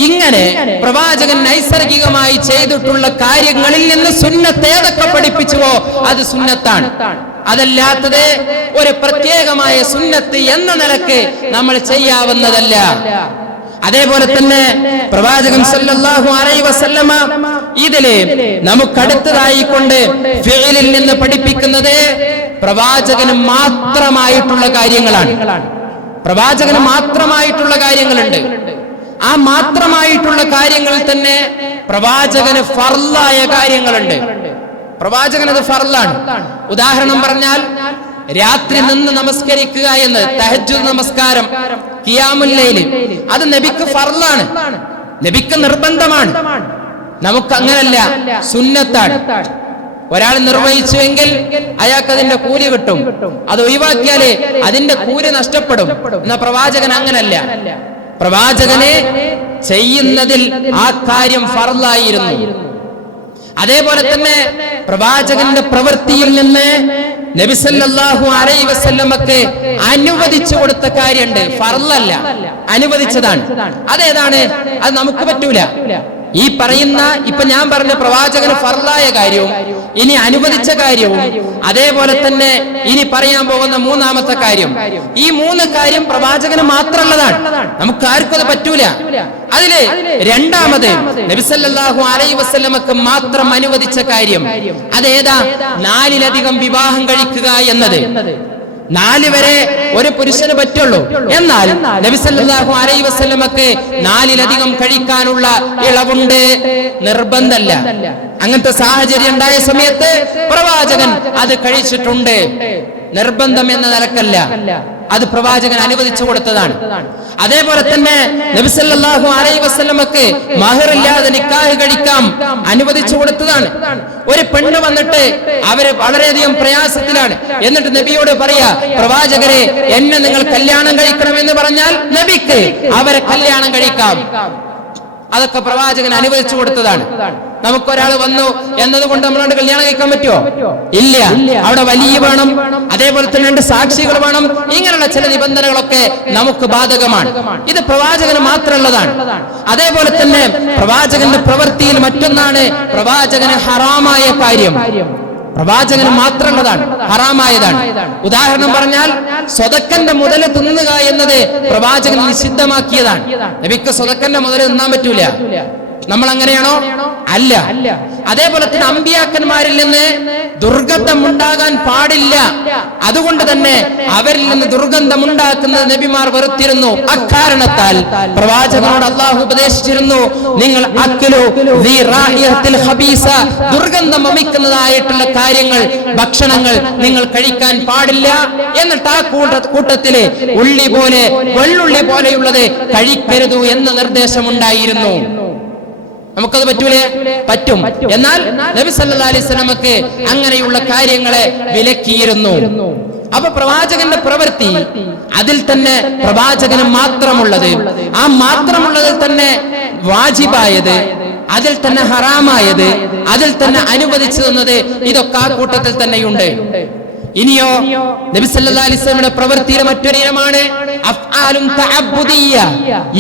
ഇങ്ങനെ പ്രവാചകൻ നൈസർഗികമായി ചെയ്തിട്ടുള്ള കാര്യങ്ങളിൽ നിന്ന് സുന്നത്ത് ഏതൊക്കെ പഠിപ്പിച്ചുവോ അത് സുന്നത്താണ്. അതല്ലാത്തത് ഒരു പ്രത്യേകമായ സുന്നത്ത് എന്ന നിലക്ക് നമ്മൾ ചെയ്യാവുന്നതല്ല. അതേപോലെ തന്നെ പ്രവാചകൻ സല്ലല്ലാഹു അലൈഹി വസല്ലമ ഇതിലെ നമുക്കടുത്തതായി കൊണ്ട് ഫിഇലിൽ നിന്ന് പഠിപ്പിക്കുന്നത് പ്രവാചകന് മാത്രമായിട്ടുള്ള കാര്യങ്ങളാണ്. പ്രവാചകന് മാത്രമായിട്ടുള്ള കാര്യങ്ങളുണ്ട്. ആ മാത്രമായിട്ടുള്ള കാര്യങ്ങളിൽ തന്നെ പ്രവാചകന് ഫർളായ കാര്യങ്ങളുണ്ട്. പ്രവാചകനത് ഫർളാണ്. ഉദാഹരണം പറഞ്ഞാൽ രാത്രി നിന്ന് നമസ്കരിക്കുക എന്ന്, തഹജ്ജുദ് നമസ്കാരം, ഖിയാമുൽ ലൈൽ, അത് നബിക്ക് ഫർളാണ്, നബിക്ക് നിർബന്ധമാണ്. നമുക്ക് അങ്ങനല്ല, സുന്നത്താണ്. ഒരാൾ നിർവഹിച്ചുവെങ്കിൽ അയാൾക്ക് അതിന്റെ കൂലി കിട്ടും. അത് ഒഴിവാക്കിയാലേ അതിന്റെ കൂലി നഷ്ടപ്പെടും. എന്ന പ്രവാചകൻ അങ്ങനല്ല. പ്രവാചകനെ ചെയ്യുന്നതിൽ ആ കാര്യം ഫർളായിരുന്നു. അതേപോലെ തന്നെ പ്രവാചകന്റെ പ്രവൃത്തിയിൽ നിന്ന് നബി സല്ലല്ലാഹു അലൈഹി വസല്ലമക്ക് അനുവദിച്ചു കൊടുത്ത കാര്യമുണ്ട്. ഫർളല്ല, അനുവദിച്ചതാണ്. അതേതാണ്? അത് നമുക്ക് പറ്റൂല. ഈ പറയുന്ന ഇപ്പൊ ഞാൻ പറഞ്ഞ പ്രവാചകന് ഫർളായ കാര്യവും ഇനി അനുവദിച്ച കാര്യവും അതേപോലെ തന്നെ ഇനി പറയാൻ പോകുന്ന മൂന്നാമത്തെ കാര്യം, ഈ മൂന്ന് കാര്യം പ്രവാചകന് മാത്രമുള്ളതാണ്. നമുക്ക് ആർക്കും അത് പറ്റൂല. അതില് രണ്ടാമത് നബി സല്ലല്ലാഹു അലൈഹി വസല്ലമക്ക് മാത്രം അനുവദിച്ച കാര്യം അതേതാ? 4-ലധികം വിവാഹം കഴിക്കുക എന്നത്. 4 വരെ ഒരു പുരുഷന് പറ്റുള്ളൂ. എന്നാൽ നബി സല്ലല്ലാഹു അലൈഹി വസല്ലമക്ക് 4-ലധികം കഴിക്കാനുള്ള ഇളവുണ്ട്, നിർബന്ധമല്ല. അങ്ങനത്തെ സാഹചര്യം ഉണ്ടായ സമയത്ത് പ്രവാചകൻ അത് കഴിച്ചിട്ടുണ്ട്. നിർബന്ധം എന്ന നിലക്കല്ല, അത് പ്രവാചകൻ അനുവദിച്ചു കൊടുത്തതാണ്. അതേപോലെ തന്നെ നബി സല്ലല്ലാഹു അലൈഹി വസല്ലമക്ക് മഹറില്ലാതെ നിക്കാഹ് കഴിക്കാം, അനുവദിച്ചു കൊടുത്തതാണ്. ഒരു പെണ്ണ് വന്നിട്ട് അവര് വളരെയധികം പ്രയാസത്തിലാണ്, എന്നിട്ട് നബിയോട് പറയാ, പ്രവാചകരെ എന്നെ നിങ്ങൾ കല്യാണം കഴിക്കണം എന്ന് പറഞ്ഞാൽ നബിക്ക് അവരെ കല്യാണം കഴിക്കാം. അതൊക്കെ പ്രവാചകൻ അനുവദിച്ചു കൊടുത്തതാണ്. നമുക്കൊരാൾ വന്നു എന്നതുകൊണ്ട് നമ്മളോട് കല്യാണം കഴിക്കാൻ പറ്റുമോ? ഇല്ല. അവിടെ വലിയ വേണം, അതേപോലെ തന്നെ 2 സാക്ഷികൾ വേണം. ഇങ്ങനെയുള്ള ചില നിബന്ധനകളൊക്കെ നമുക്ക് ബാധകമാണ്. ഇത് പ്രവാചകന് മാത്രമുള്ളതാണ്. അതേപോലെ തന്നെ പ്രവാചകന്റെ പ്രവൃത്തിയിൽ മറ്റൊന്നാണ് പ്രവാചകന് ഹറാമായ കാര്യം. പ്രവാചകന് മാത്രമുള്ളതാണ്, ഹറാമായതാണ്. ഉദാഹരണം പറഞ്ഞാൽ സ്വതക്കന്റെ മുതൽ തിന്നുക എന്നത് പ്രവാചകൻ നിഷിദ്ധമാക്കിയതാണ്. നബിക്ക് സ്വതക്കന്റെ മുതൽ തിന്നാൻ പറ്റൂല. നമ്മൾ അങ്ങനെയാണോ? അല്ല. അതേപോലെ തന്നെ അമ്പിയാക്കന്മാരിൽ നിന്ന് ദുർഗന്ധം ഉണ്ടാകാൻ പാടില്ല. അതുകൊണ്ട് തന്നെ അവരിൽ നിന്ന് ദുർഗന്ധമുണ്ടാക്കുന്നത് നബിമാർ വെറുത്തിരുന്നു. അക്കാരണത്താൽ പ്രവാചകനോട് അള്ളാഹു ഉപദേശിച്ചിരുന്നു, നിങ്ങൾ ദുർഗന്ധം വമിക്കുന്നതായിട്ടുള്ള കാര്യങ്ങൾ, ഭക്ഷണങ്ങൾ നിങ്ങൾ കഴിക്കാൻ പാടില്ല. എന്നിട്ട് ആ കൂട്ടത്തില് ഉള്ളി പോലെ, വെള്ളുള്ളി പോലെയുള്ളത് കഴിക്കരുത് എന്ന നിർദ്ദേശമുണ്ടായിരുന്നു. നമുക്കത് പറ്റൂലേ? പറ്റും. എന്നാൽ നബി സല്ലല്ലാഹു അലൈഹി വസല്ലമക്ക് അങ്ങനെയുള്ള കാര്യങ്ങളെ വിലക്കിയിരുന്നു. അപ്പൊ പ്രവാചകന്റെ പ്രവൃത്തി അതിൽ തന്നെ പ്രവാചകന് മാത്രമുള്ളത്, ആ മാത്രമുള്ളതിൽ തന്നെ വാജിബായത്, അതിൽ തന്നെ ഹറാമായത്, അതിൽ തന്നെ അനുവദിച്ചു തന്നത്, ഇതൊക്കെ ആ കൂട്ടത്തിൽ തന്നെയുണ്ട്. ഇനിയോ നബി സല്ലല്ലാഹു അലൈഹി വസല്ലമയുടെ പ്രവൃത്തിയിലെ മറ്റൊരു ഇനമാണ് അഫ്ആലുൻ തഅബ്ബുദിയ്യ,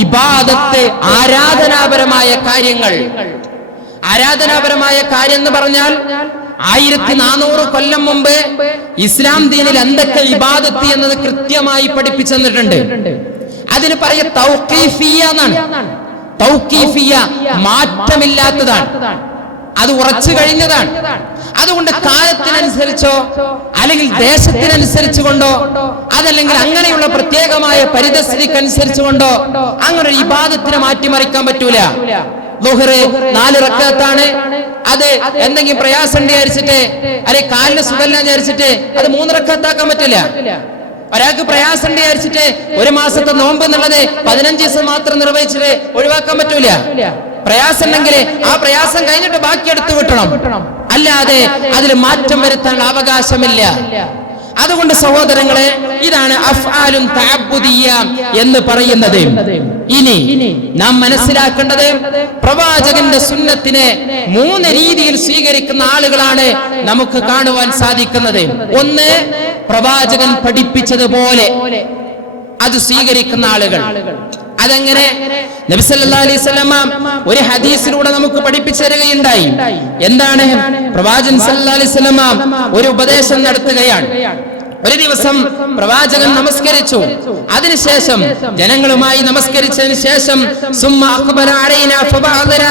ഇബാദത്ത്, ആരാധനാപരമായ കാര്യങ്ങൾ. ആരാധനാപരമായ കാര്യം എന്ന് പറഞ്ഞാൽ 1400 കൊല്ലം മുമ്പ് ഇസ്ലാം ദീനിൽ എന്തൊക്കെ ഇബാദത്ത് എന്നത് കൃത്യമായി പഠിപ്പിച്ചു തന്നിട്ടുണ്ട്. അതിന് പറയുക തൗഖീഫിയ്യ എന്നാണ്. തൗഖീഫിയ്യ മാറ്റമില്ലാത്തതാണ്, അത് ഉറച്ചു കഴിഞ്ഞതാണ്. അതുകൊണ്ട് കാലത്തിനനുസരിച്ചോ അല്ലെങ്കിൽ ദേശത്തിനനുസരിച്ച് കൊണ്ടോ അതല്ലെങ്കിൽ അങ്ങനെയുള്ള പ്രത്യേകമായ പരിതസ്ഥിതിക്കനുസരിച്ച് കൊണ്ടോ അങ്ങനെ ഒരു ഇബാദത്തിനെ മാറ്റിമറിക്കാൻ പറ്റൂല. ളുഹ്റ് 4 റക്അത്താണ്, അത് എന്തെങ്കിലും പ്രയാസം വിചാരിച്ചിട്ട് അല്ലെങ്കിൽ കാലിന് സുഖമില്ല വിചാരിച്ചിട്ട് അത് 3 റക്അത്താക്കാൻ പറ്റില്ല. ഒരാൾക്ക് പ്രയാസം വിചാരിച്ചിട്ട് 1 മാസത്തെ നോമ്പ് എന്നുള്ളത് 15 ദിവസം മാത്രം നിർവഹിച്ചിട്ട് ഒഴിവാക്കാൻ പറ്റൂല. പ്രയാസം ഉണ്ടെങ്കിൽ ആ പ്രയാസം കഴിഞ്ഞിട്ട് ബാക്കി എടുത്തു വിട്ടണം, അല്ലാതെ അതിൽ മാറ്റം വരുത്താനുള്ള അവകാശമില്ല. അതുകൊണ്ട് സഹോദരങ്ങളെ, ഇതാണ് അഫ്ആലുൻ തഅബ്ബുദിയ്യ എന്ന് പറയുന്നത്. ഇനി നാം മനസ്സിലാക്കേണ്ടത്, പ്രവാചകന്റെ സുന്നത്തിനെ 3 രീതിയിൽ സ്വീകരിക്കുന്ന ആളുകളാണ് നമുക്ക് കാണുവാൻ സാധിക്കുന്നത്. ഒന്ന്, പ്രവാചകൻ പഠിപ്പിച്ചതുപോലെ അത് സ്വീകരിക്കുന്ന ആളുകൾ. അതെങ്ങനെ? നബി സല്ലല്ലാഹു അലൈഹി വസല്ലമ ഒരു ഹദീസിലൂടെ നമുക്ക് പഠിപ്പിച്ചു തരികയുണ്ടായി. എന്താണ്? പ്രവാചകൻ സല്ലല്ലാഹു അലൈഹി വസല്ലമ ഒരു ഉപദേശം നടത്തുകയാണ്. ഒരു ദിവസം പ്രവാചകൻ നമസ്കരിച്ചു. അതിനുശേഷം ജനങ്ങളുമായി നമസ്കരിച്ചതിന് ശേഷം സുമ്മ അഖ്ബല അലൈനാ ഫബഅദന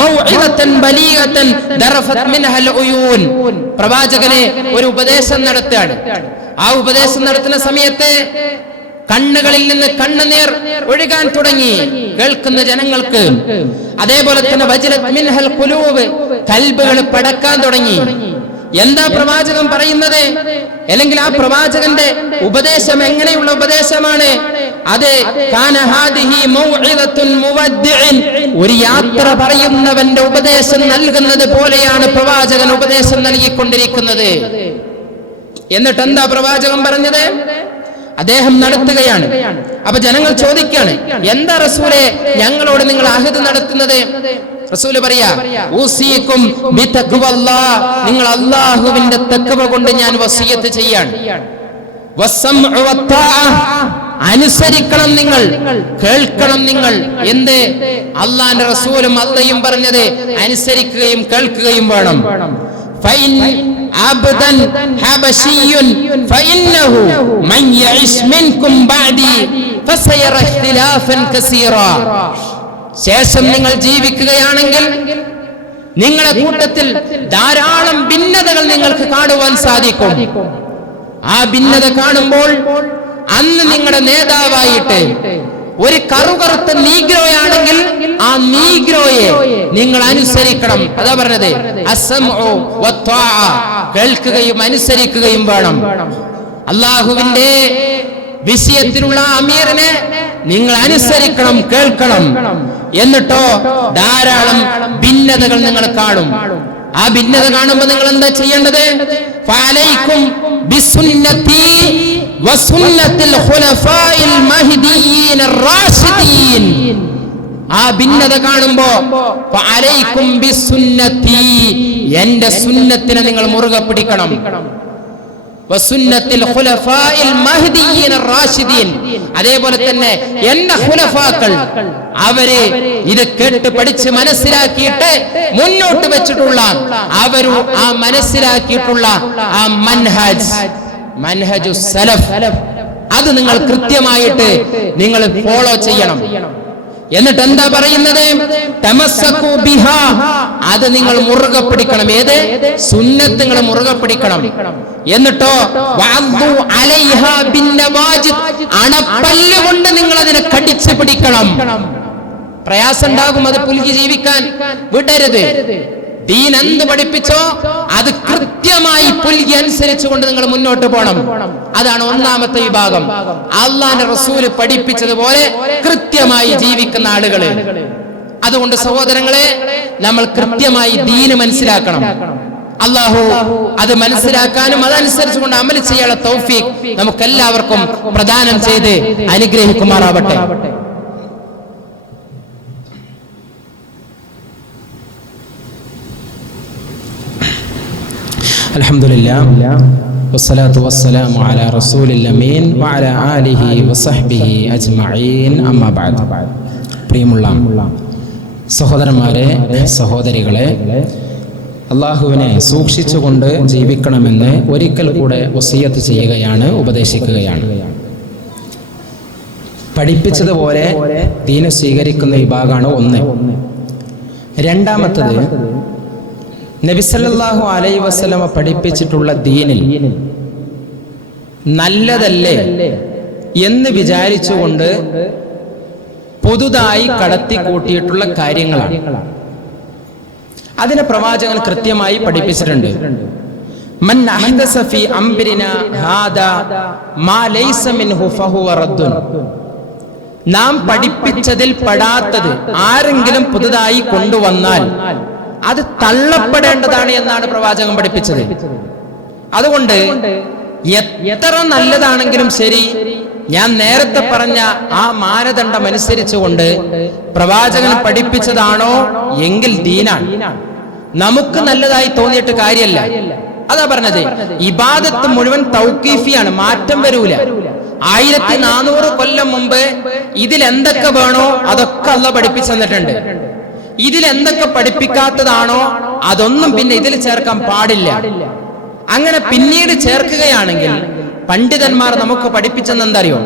മൗഇദതൻ ബലീഗതൻ ദറഫത് മിൻഹൽ ഉയൂൻ, പ്രവാചകനെ ഒരു ഉപദേശം നടത്തുകയാണ്. ആ ഉപദേശം നടത്തുന്ന സമയത്ത് കണ്ണുകളിൽ നിന്ന് കണ്ണുനീർ ഒഴുകാൻ തുടങ്ങി കേൾക്കുന്ന ജനങ്ങൾക്ക്. അതേപോലെ തന്നെ വജ്ലത് മിൻഹൽ ഖുലൂബ്, കൽബുകൾ പടക്കാൻ തുടങ്ങി. എന്താ പ്രവാചകൻ പറയുന്നത്? അല്ലെങ്കിൽ ആ പ്രവാചകന്റെ ഉപദേശം എങ്ങനെയുള്ള ഉപദേശമാണ്? അത് കാന ഹാദിഹി മൗഇദത്തുൻ മുവദ്ദിഇൻ, ഒരു യാത്ര പറയുന്നവന്റെ ഉപദേശം നൽകുന്നത് പോലെയാണ് പ്രവാചകൻ ഉപദേശം നൽകിക്കൊണ്ടിരിക്കുന്നത്. എന്നിട്ട് എന്താ പ്രവാചകൻ പറഞ്ഞത്? അദ്ദേഹം നടത്തുകയാണ്. അപ്പൊ ജനങ്ങൾ ചോദിക്കാണ്, എന്താ റസൂലെ ഞങ്ങളോട് നിങ്ങൾ അഹദ് നടത്തുന്നത്? റസൂല് പറയാ, ഊസിയക്കും ബിതഖ്വല്ലാഹ്, നിങ്ങൾ അല്ലാഹുവിന്റെ തഖ്വ കൊണ്ട് ഞാൻ വസിയത്ത് ചെയ്യാണ്. വസ്സംഉ വത്താഅ, അനുസരിക്കണം നിങ്ങൾ, കേൾക്കണം നിങ്ങൾ. എന്ത്? അല്ലാഹുവിന്റെ റസൂലും അള്ളയും പറഞ്ഞത് അനുസരിക്കുകയും കേൾക്കുകയും വേണം. ഫൈൻ അബ്ദൻ ഹബശിയ്യുൻ ഫഇന്നഹു മൻ യഇശ് മിൻകും ബഅദി ഫസയറ ഇഖ്തിലാഫൻ കസീറാ. ശേഷം നിങ്ങൾ ജീവിക്കുകയാണെങ്കിൽ നിങ്ങളുടെ കൂട്ടത്തിൽ ധാരാളം ഭിന്നതകൾ നിങ്ങൾക്ക് കാണുവാൻ സാധിക്കും. ആ ഭിന്നത കാണുമ്പോൾ അന്ന് നിങ്ങളുടെ നേതാവായിട്ട് ഒരു കറുകറുത്ത നീഗ്രോയാണെങ്കിൽ ആ നീഗ്രോയെ നിങ്ങൾ അനുസരിക്കണം. അതാ പറഞ്ഞത്, അസ്സംഉ വത്വാഅ, കേൾക്കുകയും അനുസരിക്കുകയും വേണം. അല്ലാഹുവിന്റെ വിഷയത്തിലുള്ള അമീറിനെ നിങ്ങൾ അനുസരിക്കണം, കേൾക്കണം. എന്നിട്ടോ ധാരാളം ഭിന്നതകൾ നിങ്ങൾ കാണും. ആ ഭിന്നത കാണുമ്പോൾ നിങ്ങൾ എന്താ ചെയ്യേണ്ടത്? ഫഅലൈക്കും ബിസുന്നതി വസുന്നത്തിൽ ഖുലഫാഇൽ മഹ്ദിയ്യീൻ റാഷിദീൻ. ആ ഭിന്നത കാണുമ്പോ ഫഅലൈക്കും ബിസുന്നതി, എന്റെ സുന്നത്തിനെ നിങ്ങൾ മുറുകെ പിടിക്കണം. വസുന്നത്തിൽ ഖുലഫാഇൽ മഹ്ദിയ്യീൻ റാഷിദീൻ, അതേപോലെ തന്നെ എന്റെ ഖുലഫാക്കൾ അവരെ ഇത് കേട്ട് പഠിച്ച് മനസ്സിലാക്കിയിട്ട് മുന്നോട്ട് വെച്ചിട്ടുള്ള ആ മനസ്സിലാക്കിയിട്ടുള്ള ആ മൻഹജു സലഫ്, അത് നിങ്ങൾ കൃത്യമായിട്ട് നിങ്ങൾ ഫോളോ ചെയ്യണം. എന്നിട്ട് എന്താ പറയുന്നത്? തമസ്സകു ബിഹാ, അത് നിങ്ങൾ മുറുകെ പിടിക്കണം. ഏത്? സുന്നത്ത് നിങ്ങൾ മുറുകെ പിടിക്കണം. എന്നിട്ടോ വഅദ്ദു അലൈഹാ ബിന്നവാജിദ്, അണപ്പല്ല് കൊണ്ട് നിങ്ങൾ അതിനെ കടിച്ചു പിടിക്കണം. പ്രയാസം ഉണ്ടാകും, അത് പുൽകി ജീവിക്കാൻ വിടരുത്. ദീൻ എന്ത് പഠിപ്പിച്ചോ അത് കൃത്യമായി പുൽകി അനുസരിച്ചുകൊണ്ട് നിങ്ങൾ മുന്നോട്ട് പോകണം. അതാണ് ഒന്നാമത്തെ വിഭാഗം. അല്ലാഹുവിന്റെ റസൂല് പഠിപ്പിച്ചതുപോലെ കൃത്യമായി ജീവിക്കുന്ന ആളുകള്. അതുകൊണ്ട് സഹോദരങ്ങളെ, നമ്മൾ കൃത്യമായി ദീന് മനസ്സിലാക്കണം. അല്ലാഹു അത് മനസ്സിലാക്കാനും അതനുസരിച്ചുകൊണ്ട് അമൽ ചെയ്യാനുള്ള തൗഫീഖ് നമുക്കെല്ലാവർക്കും പ്രദാനം ചെയ്ത് അനുഗ്രഹിക്കുമാറാവട്ടെ. അൽഹംദുലില്ലാഹ് വസ്സലാത്തു വസ്സലാമു അലാ റസൂലിൽ അമീൻ വഅലാ ആലിഹി വസഹ്ബിഹി അജ്മഈൻ. അമ്മാ ബഅദ്. പ്രിയമുള്ള സഹോദരന്മാരെ, സഹോദരികളെ, അല്ലാഹുവിനെ സൂക്ഷിച്ചുകൊണ്ട് ജീവിക്കണമെന്ന് ഒരിക്കൽ കൂടെ വസിയത്ത് ചെയ്യുകയാണ്, ഉപദേശിക്കുകയാണ്. പഠിപ്പിച്ചതുപോലെ ദീന് സ്വീകരിക്കുന്ന വിഭാഗമാണ് ഒന്ന്. രണ്ടാമത്തത്, നബി സല്ലല്ലാഹു അലൈഹി വസല്ലമ പഠിപ്പിച്ചിട്ടുള്ള ദീനിൽ നല്ലതല്ലേ എന്ന് വിചാരിച്ചുകൊണ്ട് പുതുതായി കടത്തിക്കൂട്ടിയിട്ടുള്ള കാര്യങ്ങളാണ്. അതിനെ പ്രവാചകൻ കൃത്യമായി പഠിപ്പിച്ചിട്ടുണ്ട്. മൻ അഹ്ദസ ഫീ അംരിനാ ഹാദാ മാ ലൈസ മിൻഹു ഫഹുവ റദ്ദുൻ. നാം പഠിപ്പിച്ചതിൽ പെടാത്തത് ആരെങ്കിലും പുതുതായി കൊണ്ടുവന്നാൽ അത് തള്ളപ്പെടേണ്ടതാണ് എന്നാണ് പ്രവാചകൻ പഠിപ്പിച്ചത്. അതുകൊണ്ട് എത്ര നല്ലതാണെങ്കിലും ശരി, ഞാൻ നേരത്തെ പറഞ്ഞ ആ മാനദണ്ഡം അനുസരിച്ചുകൊണ്ട് പ്രവാചകൻ പഠിപ്പിച്ചതാണോ എങ്കിൽ ദീനാണ്. നമുക്ക് നല്ലതായി തോന്നിയിട്ട് കാര്യമല്ല. അതാ പറഞ്ഞത്, ഇബാദത്ത് മുഴുവൻ തൗഖീഫിയാണ്, മാറ്റം വരൂല. 1400 കൊല്ലം മുമ്പ് ഇതിൽ എന്തൊക്കെ വേണോ അതൊക്കെ അല്ലാഹു പഠിപ്പിച്ചു തന്നിട്ടുണ്ട്. ഇതിൽ എന്തൊക്കെ പഠിപ്പിക്കാത്തതാണോ അതൊന്നും പിന്നെ ഇതിൽ ചേർക്കാൻ പാടില്ല. അങ്ങനെ പിന്നീട് ചേർക്കുകയാണെങ്കിൽ പണ്ഡിതന്മാർ നമുക്ക് പഠിപ്പിച്ചെന്ന് എന്തറിയോ?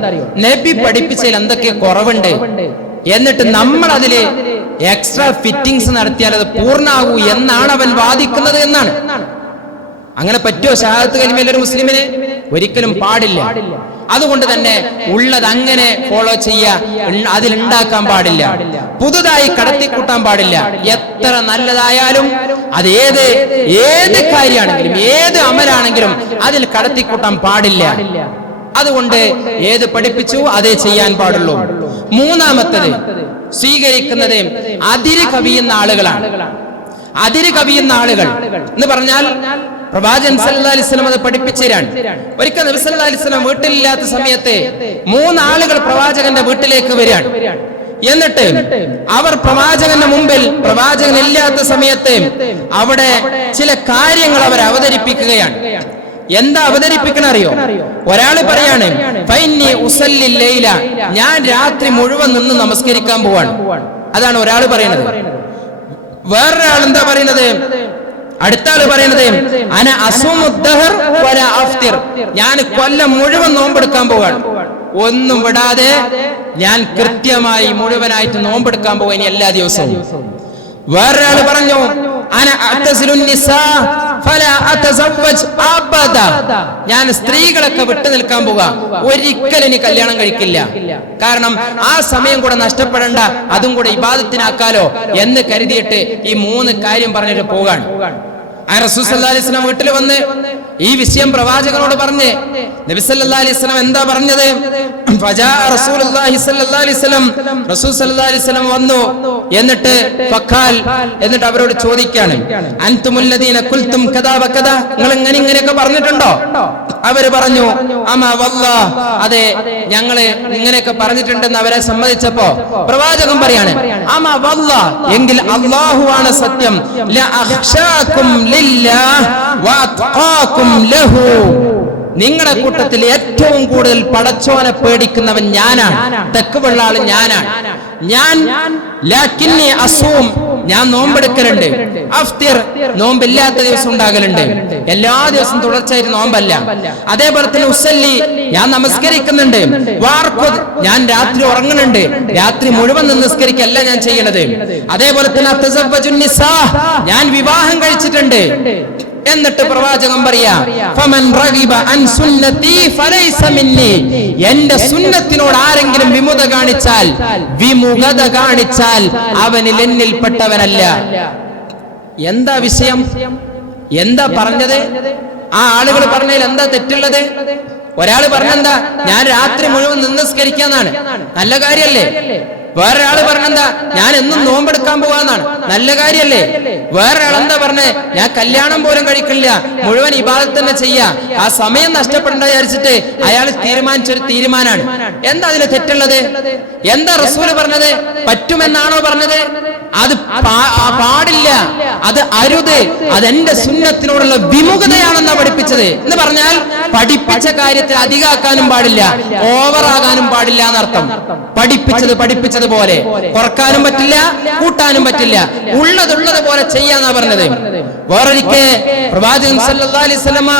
നബി പഠിപ്പിച്ചതിൽ എന്തൊക്കെ കുറവുണ്ട്, എന്നിട്ട് നമ്മൾ അതില് എക്സ്ട്രാ ഫിറ്റിംഗ്സ് നടത്തിയാൽ അത് പൂർണ്ണാകൂ എന്നാണ് അവൻ വാദിക്കുന്നത് എന്നാണ്. അങ്ങനെ പറ്റുമോ ഷഹാദത്ത് കലിമയിൽ ഒരു മുസ്ലിമിന്? ഒരിക്കലും പാടില്ല. അതുകൊണ്ട് തന്നെ ഉള്ളത് അങ്ങനെ ഫോളോ ചെയ്യാ, അതിലുണ്ടാക്കാൻ പാടില്ല, പുതുതായി കടത്തിക്കൂട്ടാൻ പാടില്ല. എത്ര നല്ലതായാലും അത് ഏത് കാര്യമാണെങ്കിലും ഏത് അമലാണെങ്കിലും അതിൽ കടത്തിക്കൂട്ടാൻ പാടില്ല. അതുകൊണ്ട് ഏത് പഠിപ്പിച്ചു അതേ ചെയ്യാൻ പാടുള്ളൂ. മൂന്നാമത്തത്, സ്വീകരിക്കുന്നത് അതിര് കവിയുന്ന ആളുകളാണ്. അതിര് കവിയുന്ന ആളുകൾ എന്ന് പറഞ്ഞാൽ പ്രവാചകൻ സല്ലല്ലാഹു അലൈഹി വസല്ലം അത് പഠിപ്പിച്ചിരാണ്. ഒരിക്കൽ നബി സല്ലല്ലാഹു അലൈഹി വസല്ലം വീട്ടിലില്ലാത്ത സമയത്ത് 3 ആളുകൾ പ്രവാചകന്റെ വീട്ടിലേക്ക് വരികയാണ്. എന്നിട്ട് അവർ പ്രവാചകന്റെ മുമ്പിൽ പ്രവാചകൻ ഇല്ലാത്ത സമയത്ത് അവിടെ ചില കാര്യങ്ങൾ അവർ അവതരിപ്പിക്കുകയാണ്. എന്താ അവതരിപ്പിക്കണ അറിയോ? ഒരാള് പറയാണ് ഫൈന്നി ഉസല്ലി ലൈല, ഞാൻ രാത്രി മുഴുവൻ നിന്ന് നമസ്കരിക്കാൻ പോവാണ്. അതാണ് ഒരാൾ പറയുന്നത്. വേറൊരാൾ എന്താ പറയുന്നത്? അടുത്ത ആള് പറയുന്നത് അന അസുമുദ്ദഹർ വലാ അഫ്തിർ, ഞാൻ കൊല്ലം മുഴുവൻ നോമ്പെടുക്കാൻ പോവാണ്. ഒന്നും വിടാതെ ഞാൻ കൃത്യമായി മുഴുവനായിട്ട് നോമ്പെടുക്കാൻ പോവാൻ എല്ലാ ദിവസവും. വേറൊരാള് പറഞ്ഞു അന അഅ്തസിലു നിസാ ഫലാ അതസവ്വജ് അബദ, ഞാൻ സ്ത്രീകളൊക്കെ വിട്ടു നിൽക്കാൻ പോകാ, ഒരിക്കലും ഇനി കല്യാണം കഴിക്കില്ല. കാരണം ആ സമയം കൂടെ നഷ്ടപ്പെടണ്ട, അതും കൂടെ ഇബാദത്തിനാക്കാലോ എന്ന് കരുതിയിട്ട് ഈ 3 കാര്യം പറഞ്ഞിട്ട് പോകാണ്. റസൂൽ സല്ലല്ലാഹു അലൈഹി വസല്ലം വീട്ടിൽ വന്ന് ഈ വിഷയം പ്രവാചകനോട് പറഞ്ഞ് നബി സല്ലല്ലാഹു അലൈഹി വസല്ലം എന്താ പറഞ്ഞത്? ഫജാ റസൂലുള്ളാഹി സല്ലല്ലാഹു അലൈഹി വസല്ലം, റസൂൽ സല്ലല്ലാഹു അലൈഹി വസല്ലം വന്നു. എന്നിട്ട് ഫഖാൽ, എന്നിട്ട് അവരോട് ചോദിക്കാണ് അൻതുമുല്ലദീന ഖുൽതും കദാ വകദാ, നിങ്ങൾ ഇങ്ങനെയൊക്കെ പറഞ്ഞിട്ടുണ്ടോ? അവര് പറഞ്ഞു അമാ വല്ലാഹ്, അതെ ഞങ്ങള് ഇങ്ങനെയൊക്കെ പറഞ്ഞിട്ടുണ്ടെന്ന് അവരെ സമ്മതിച്ചപ്പോ പ്രവാചകൻ പറയാണ് അമാ വല്ലാഹ്, എങ്കിൽ അല്ലാഹുവാണ് സത്യം, ലാ അഖ്ശാകും ലില്ലാഹ് വഅത്ഖാകും ലഹു, നിങ്ങളുടെ കൂട്ടത്തിൽ ഏറ്റവും കൂടുതൽ പടച്ചോനെ പേടിക്കുന്നവൻ ഞാനാണ്, തെക്കുള്ള ആള് ഞാനാണ്. ഞാൻ ലാകിന്നി അസൂം, ഞാൻ നോമ്പെടുക്കലുണ്ട്, അഫ്തിർ, നോമ്പില്ലാത്ത ദിവസം ഉണ്ടാകലുണ്ട്, എല്ലാ ദിവസവും തുടർച്ചയായിട്ട് നോമ്പല്ല. അതേപോലെ തന്നെ ഉസല്ലി, ഞാൻ നമസ്കരിക്കുന്നുണ്ട്, വാർഖുദ്, ഞാൻ രാത്രി ഉറങ്ങുന്നുണ്ട്, രാത്രി മുഴുവൻ നിസ്കരിക്കല്ല ഞാൻ ചെയ്യണത്. അതേപോലെ തന്നെ അത്തസവ്വജുൻ നിസാ, ഞാൻ വിവാഹം കഴിച്ചിട്ടുണ്ട്. എന്നിട്ട് പ്രവാചകൻ പറയാ ഫമൻ റഗിബ അൻ സുന്നതി ഫലൈസ മിന്നി, എന്റെ സുന്നത്തിനോട് ആരെങ്കിലും വിമുഖത കാണിച്ചാൽ അവനിൽ എന്നിൽപ്പെട്ടവനല്ല. എന്താ വിഷയം? എന്താ പറഞ്ഞത്? ആ ആളുകൾ പറഞ്ഞതിൽ എന്താ തെറ്റുള്ളത്? ഒരാൾ പറഞ്ഞെന്താ ഞാൻ രാത്രി മുഴുവൻ നിസ്കരിക്കാന്നാണ്, നല്ല കാര്യല്ലേ. വേറൊരാള് പറഞ്ഞെന്താ ഞാൻ എന്നും നോമ്പെടുക്കാൻ പോവാന്നാണ്, നല്ല കാര്യല്ലേ. വേറൊരാൾ എന്താ പറഞ്ഞേ ഞാൻ കല്യാണം പോലും കഴിക്കില്ല, മുഴുവൻ ഇബാദത്ത് തന്നെ ചെയ്യാ, ആ സമയം നഷ്ടപ്പെടേണ്ട വിചാരിച്ചിട്ട് അയാൾ തീരുമാനിച്ചൊരു തീരുമാനമാണ്. എന്താ അതിൽ തെറ്റുള്ളത്? എന്താ റസൂല് പറഞ്ഞത്? പറ്റുമെന്നാണോ പറഞ്ഞത്? അത് പാടില്ല, അത് അരുത്, അതെന്റെ സുന്നത്തിനോടുള്ള വിമുഖതയാണെന്നാ പഠിപ്പിച്ചത്. എന്ന് പറഞ്ഞാൽ പഠിപ്പിച്ച കാര്യത്തിൽ അധികമാക്കാനും പാടില്ല, ഓവറാകാനും പാടില്ല എന്നർത്ഥം. പഠിപ്പിച്ചത് പോലെ കുറക്കാനും പറ്റില്ല, കൂട്ടാനും പറ്റില്ല, ഉള്ളതുള്ളത് പോലെ ചെയ്യാന്നാ പറഞ്ഞത്. വേറൊരിക്കെ പ്രവാചകൻ സല്ലല്ലാഹു അലൈഹി വസല്ലമ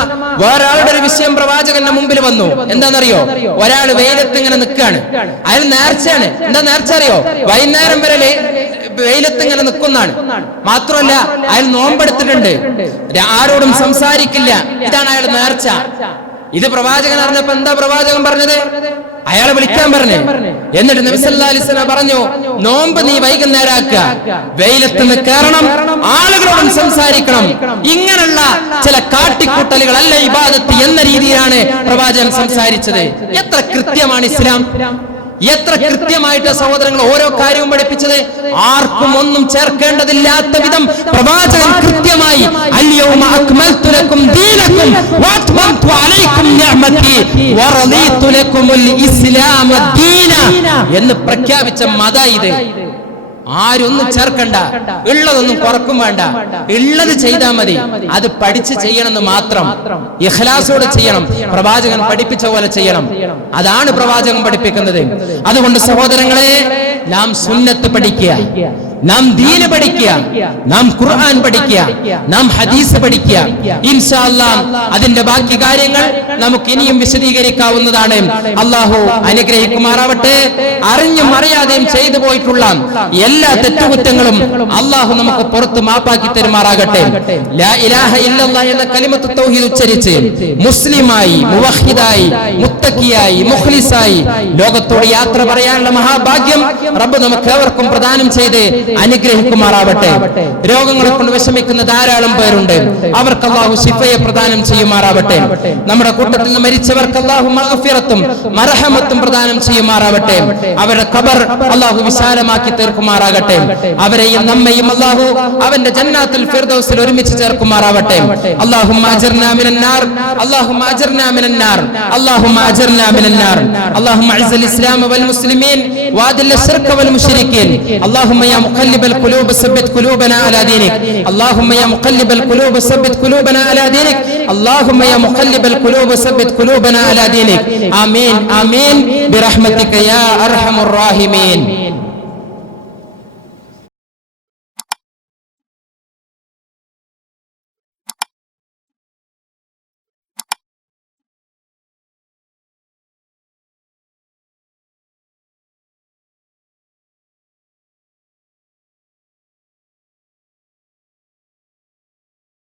വേറൊരാളുടെ ഒരു വിഷയം പ്രവാചകന്റെ മുമ്പിൽ വന്നു. എന്താണെന്നറിയോ? ഒരാൾ വെയിലത്ത് ഇങ്ങനെ നിൽക്കുകയാണ്, അയാൾ നേർച്ചയാണ്. എന്താ നേർച്ച അറിയോ? വൈകുന്നേരം വരെ വെയിലത്ത് ഇങ്ങനെ നിൽക്കുന്നതാണ്. മാത്രമല്ല അയാൾ നോമ്പെടുത്തിട്ടുണ്ട്, ആരോടും സംസാരിക്കില്ല, ഇതാണ് അയാൾ നേർച്ച. ഇത് പ്രവാചകൻ അറിഞ്ഞപ്പോ എന്താ പ്രവാചകൻ പറഞ്ഞത്? അയാളെ വിളിക്കാൻ പറഞ്ഞു. എന്നിട്ട് നബി സല്ലല്ലാഹു അലൈഹി വസല്ലം പറഞ്ഞു നോമ്പ് നീ വൈകുന്നേരമാക്കുക, വെയിലത്ത് നിന്ന് കയറണം, ആളുകളോടും സംസാരിക്കണം. ഇങ്ങനെയുള്ള ചില കാട്ടിക്കൂട്ടലുകളല്ല ഇബാദത്ത് എന്ന രീതിയിലാണ് പ്രവാചകൻ സംസാരിച്ചത്. എത്ര കൃത്യമാണ് ഇസ്ലാം! എത്ര കൃത്യമായിട്ട് സഹോദരങ്ങൾ ഓരോ കാര്യവും പഠിപ്പിച്ചത്. ആർക്കും ഒന്നും ചേർക്കേണ്ടതില്ലാത്ത വിധം പ്രവാചകൻ കൃത്യമായി അൽയൗമ അക്മൽതു ലക്കും ദീനക്കും വഅത്മംതു അലൈക്കും നിഅമതി വറദീതു ലക്കുമുൽ ഇസ്ലാമ ദീന എന്ന് പ്രഖ്യാപിച്ച മത ഇത്. ആരൊന്നും ചേർക്കണ്ട, ഉള്ളതൊന്നും കുറക്കും വേണ്ട, ഉള്ളത് ചെയ്താൽ മതി. അത് പഠിച്ച് ചെയ്യണമെന്ന് മാത്രം, ഇഖ്ലാസോടെ ചെയ്യണം, പ്രവാചകൻ പഠിപ്പിച്ച പോലെ ചെയ്യണം. അതാണ് പ്രവാചകൻ പഠിപ്പിക്കുന്നത്. അതുകൊണ്ട് സഹോദരങ്ങളെ, നാം സുന്നത്ത് പഠിക്കുക, നാം ദീന് പഠിക്കുക, നാം ഖുർആൻ പഠിക്കുക, നാം ഹദീസ് പഠിക്കുക. ഇൻഷാ അല്ലാഹ് അതിന്റെ ബാക്കി കാര്യങ്ങൾ നമുക്ക് ഇനിയും വിശദീകരിക്കാവുന്നതാണ്. അല്ലാഹു അനുഗ്രഹിക്കുമാറാവട്ടെ. അറിഞ്ഞും അറിയാതെയും ചെയ്തു പോയിട്ടുള്ള എല്ലാ തെറ്റുകുറ്റങ്ങളും അല്ലാഹു നമുക്ക് പുറത്ത് മാപ്പാക്കി തരുമാറാകട്ടെ. ലാ ഇലാഹ ഇല്ലല്ലാഹ് എന്ന കലിമത്ത് തൗഹീദ് ഉച്ചരിച്ച് മുസ്ലിമായി, മുവഹിദായി, മുത്തഖിയായി, മുഖ്ലിസായി ലോകത്തോട് യാത്ര പറയാനുള്ള മഹാഭാഗ്യം റബ്ബ് നമുക്ക് ഏവർക്കും പ്രദാനം ചെയ്ത് അനുഗ്രഹിക്കുമാറാവട്ടെ. രോഗങ്ങളെ കൊണ്ട് വിഷമിക്കുന്ന ധാരാളം പേരുണ്ട്, അവർക്ക് അല്ലാഹു ശിഫയെ പ്രദാനം ചെയ്യുമാറാവട്ടെ. നമ്മുടെ കൂട്ടത്തിൽ നിന്ന് മരിച്ചവർക്ക് അല്ലാഹു മഗ്ഫിറത്തും മർഹമത്തും പ്രദാനം ചെയ്യുമാറാവട്ടെ. അവരുടെ ഖബർ അല്ലാഹു വിശാലമാക്കി തീർക്കുമാറാകട്ടെ. അവരെയും നമ്മയും അല്ലാഹു അവന്റെ ജന്നാത്തുൽ ഫിർദൗസിൽ ഒരുമിച്ച് ചേർക്കുമാറാവട്ടെ. അല്ലാഹുമ്മ അജ്ർനാ മിനൻ നാർ, അല്ലാഹുമ്മ അജ്ർനാ മിനൻ നാർ, അല്ലാഹുമ്മ അജ്ർനാ മിനൻ നാർ. അല്ലാഹുമ്മ അഇസ്ൽ ഇസ്ലാം വൽ മുസ്ലിമീൻ വഅദിൽ الشرك والمشركين. اللهم يا مقلب القلوب ثبت قلوبنا على دينك. اللهم يا مقلب القلوب ثبت قلوبنا على دينك. اللهم يا مقلب القلوب ثبت قلوبنا على دينك. آمين آمين برحمتك يا أرحم الراحمين.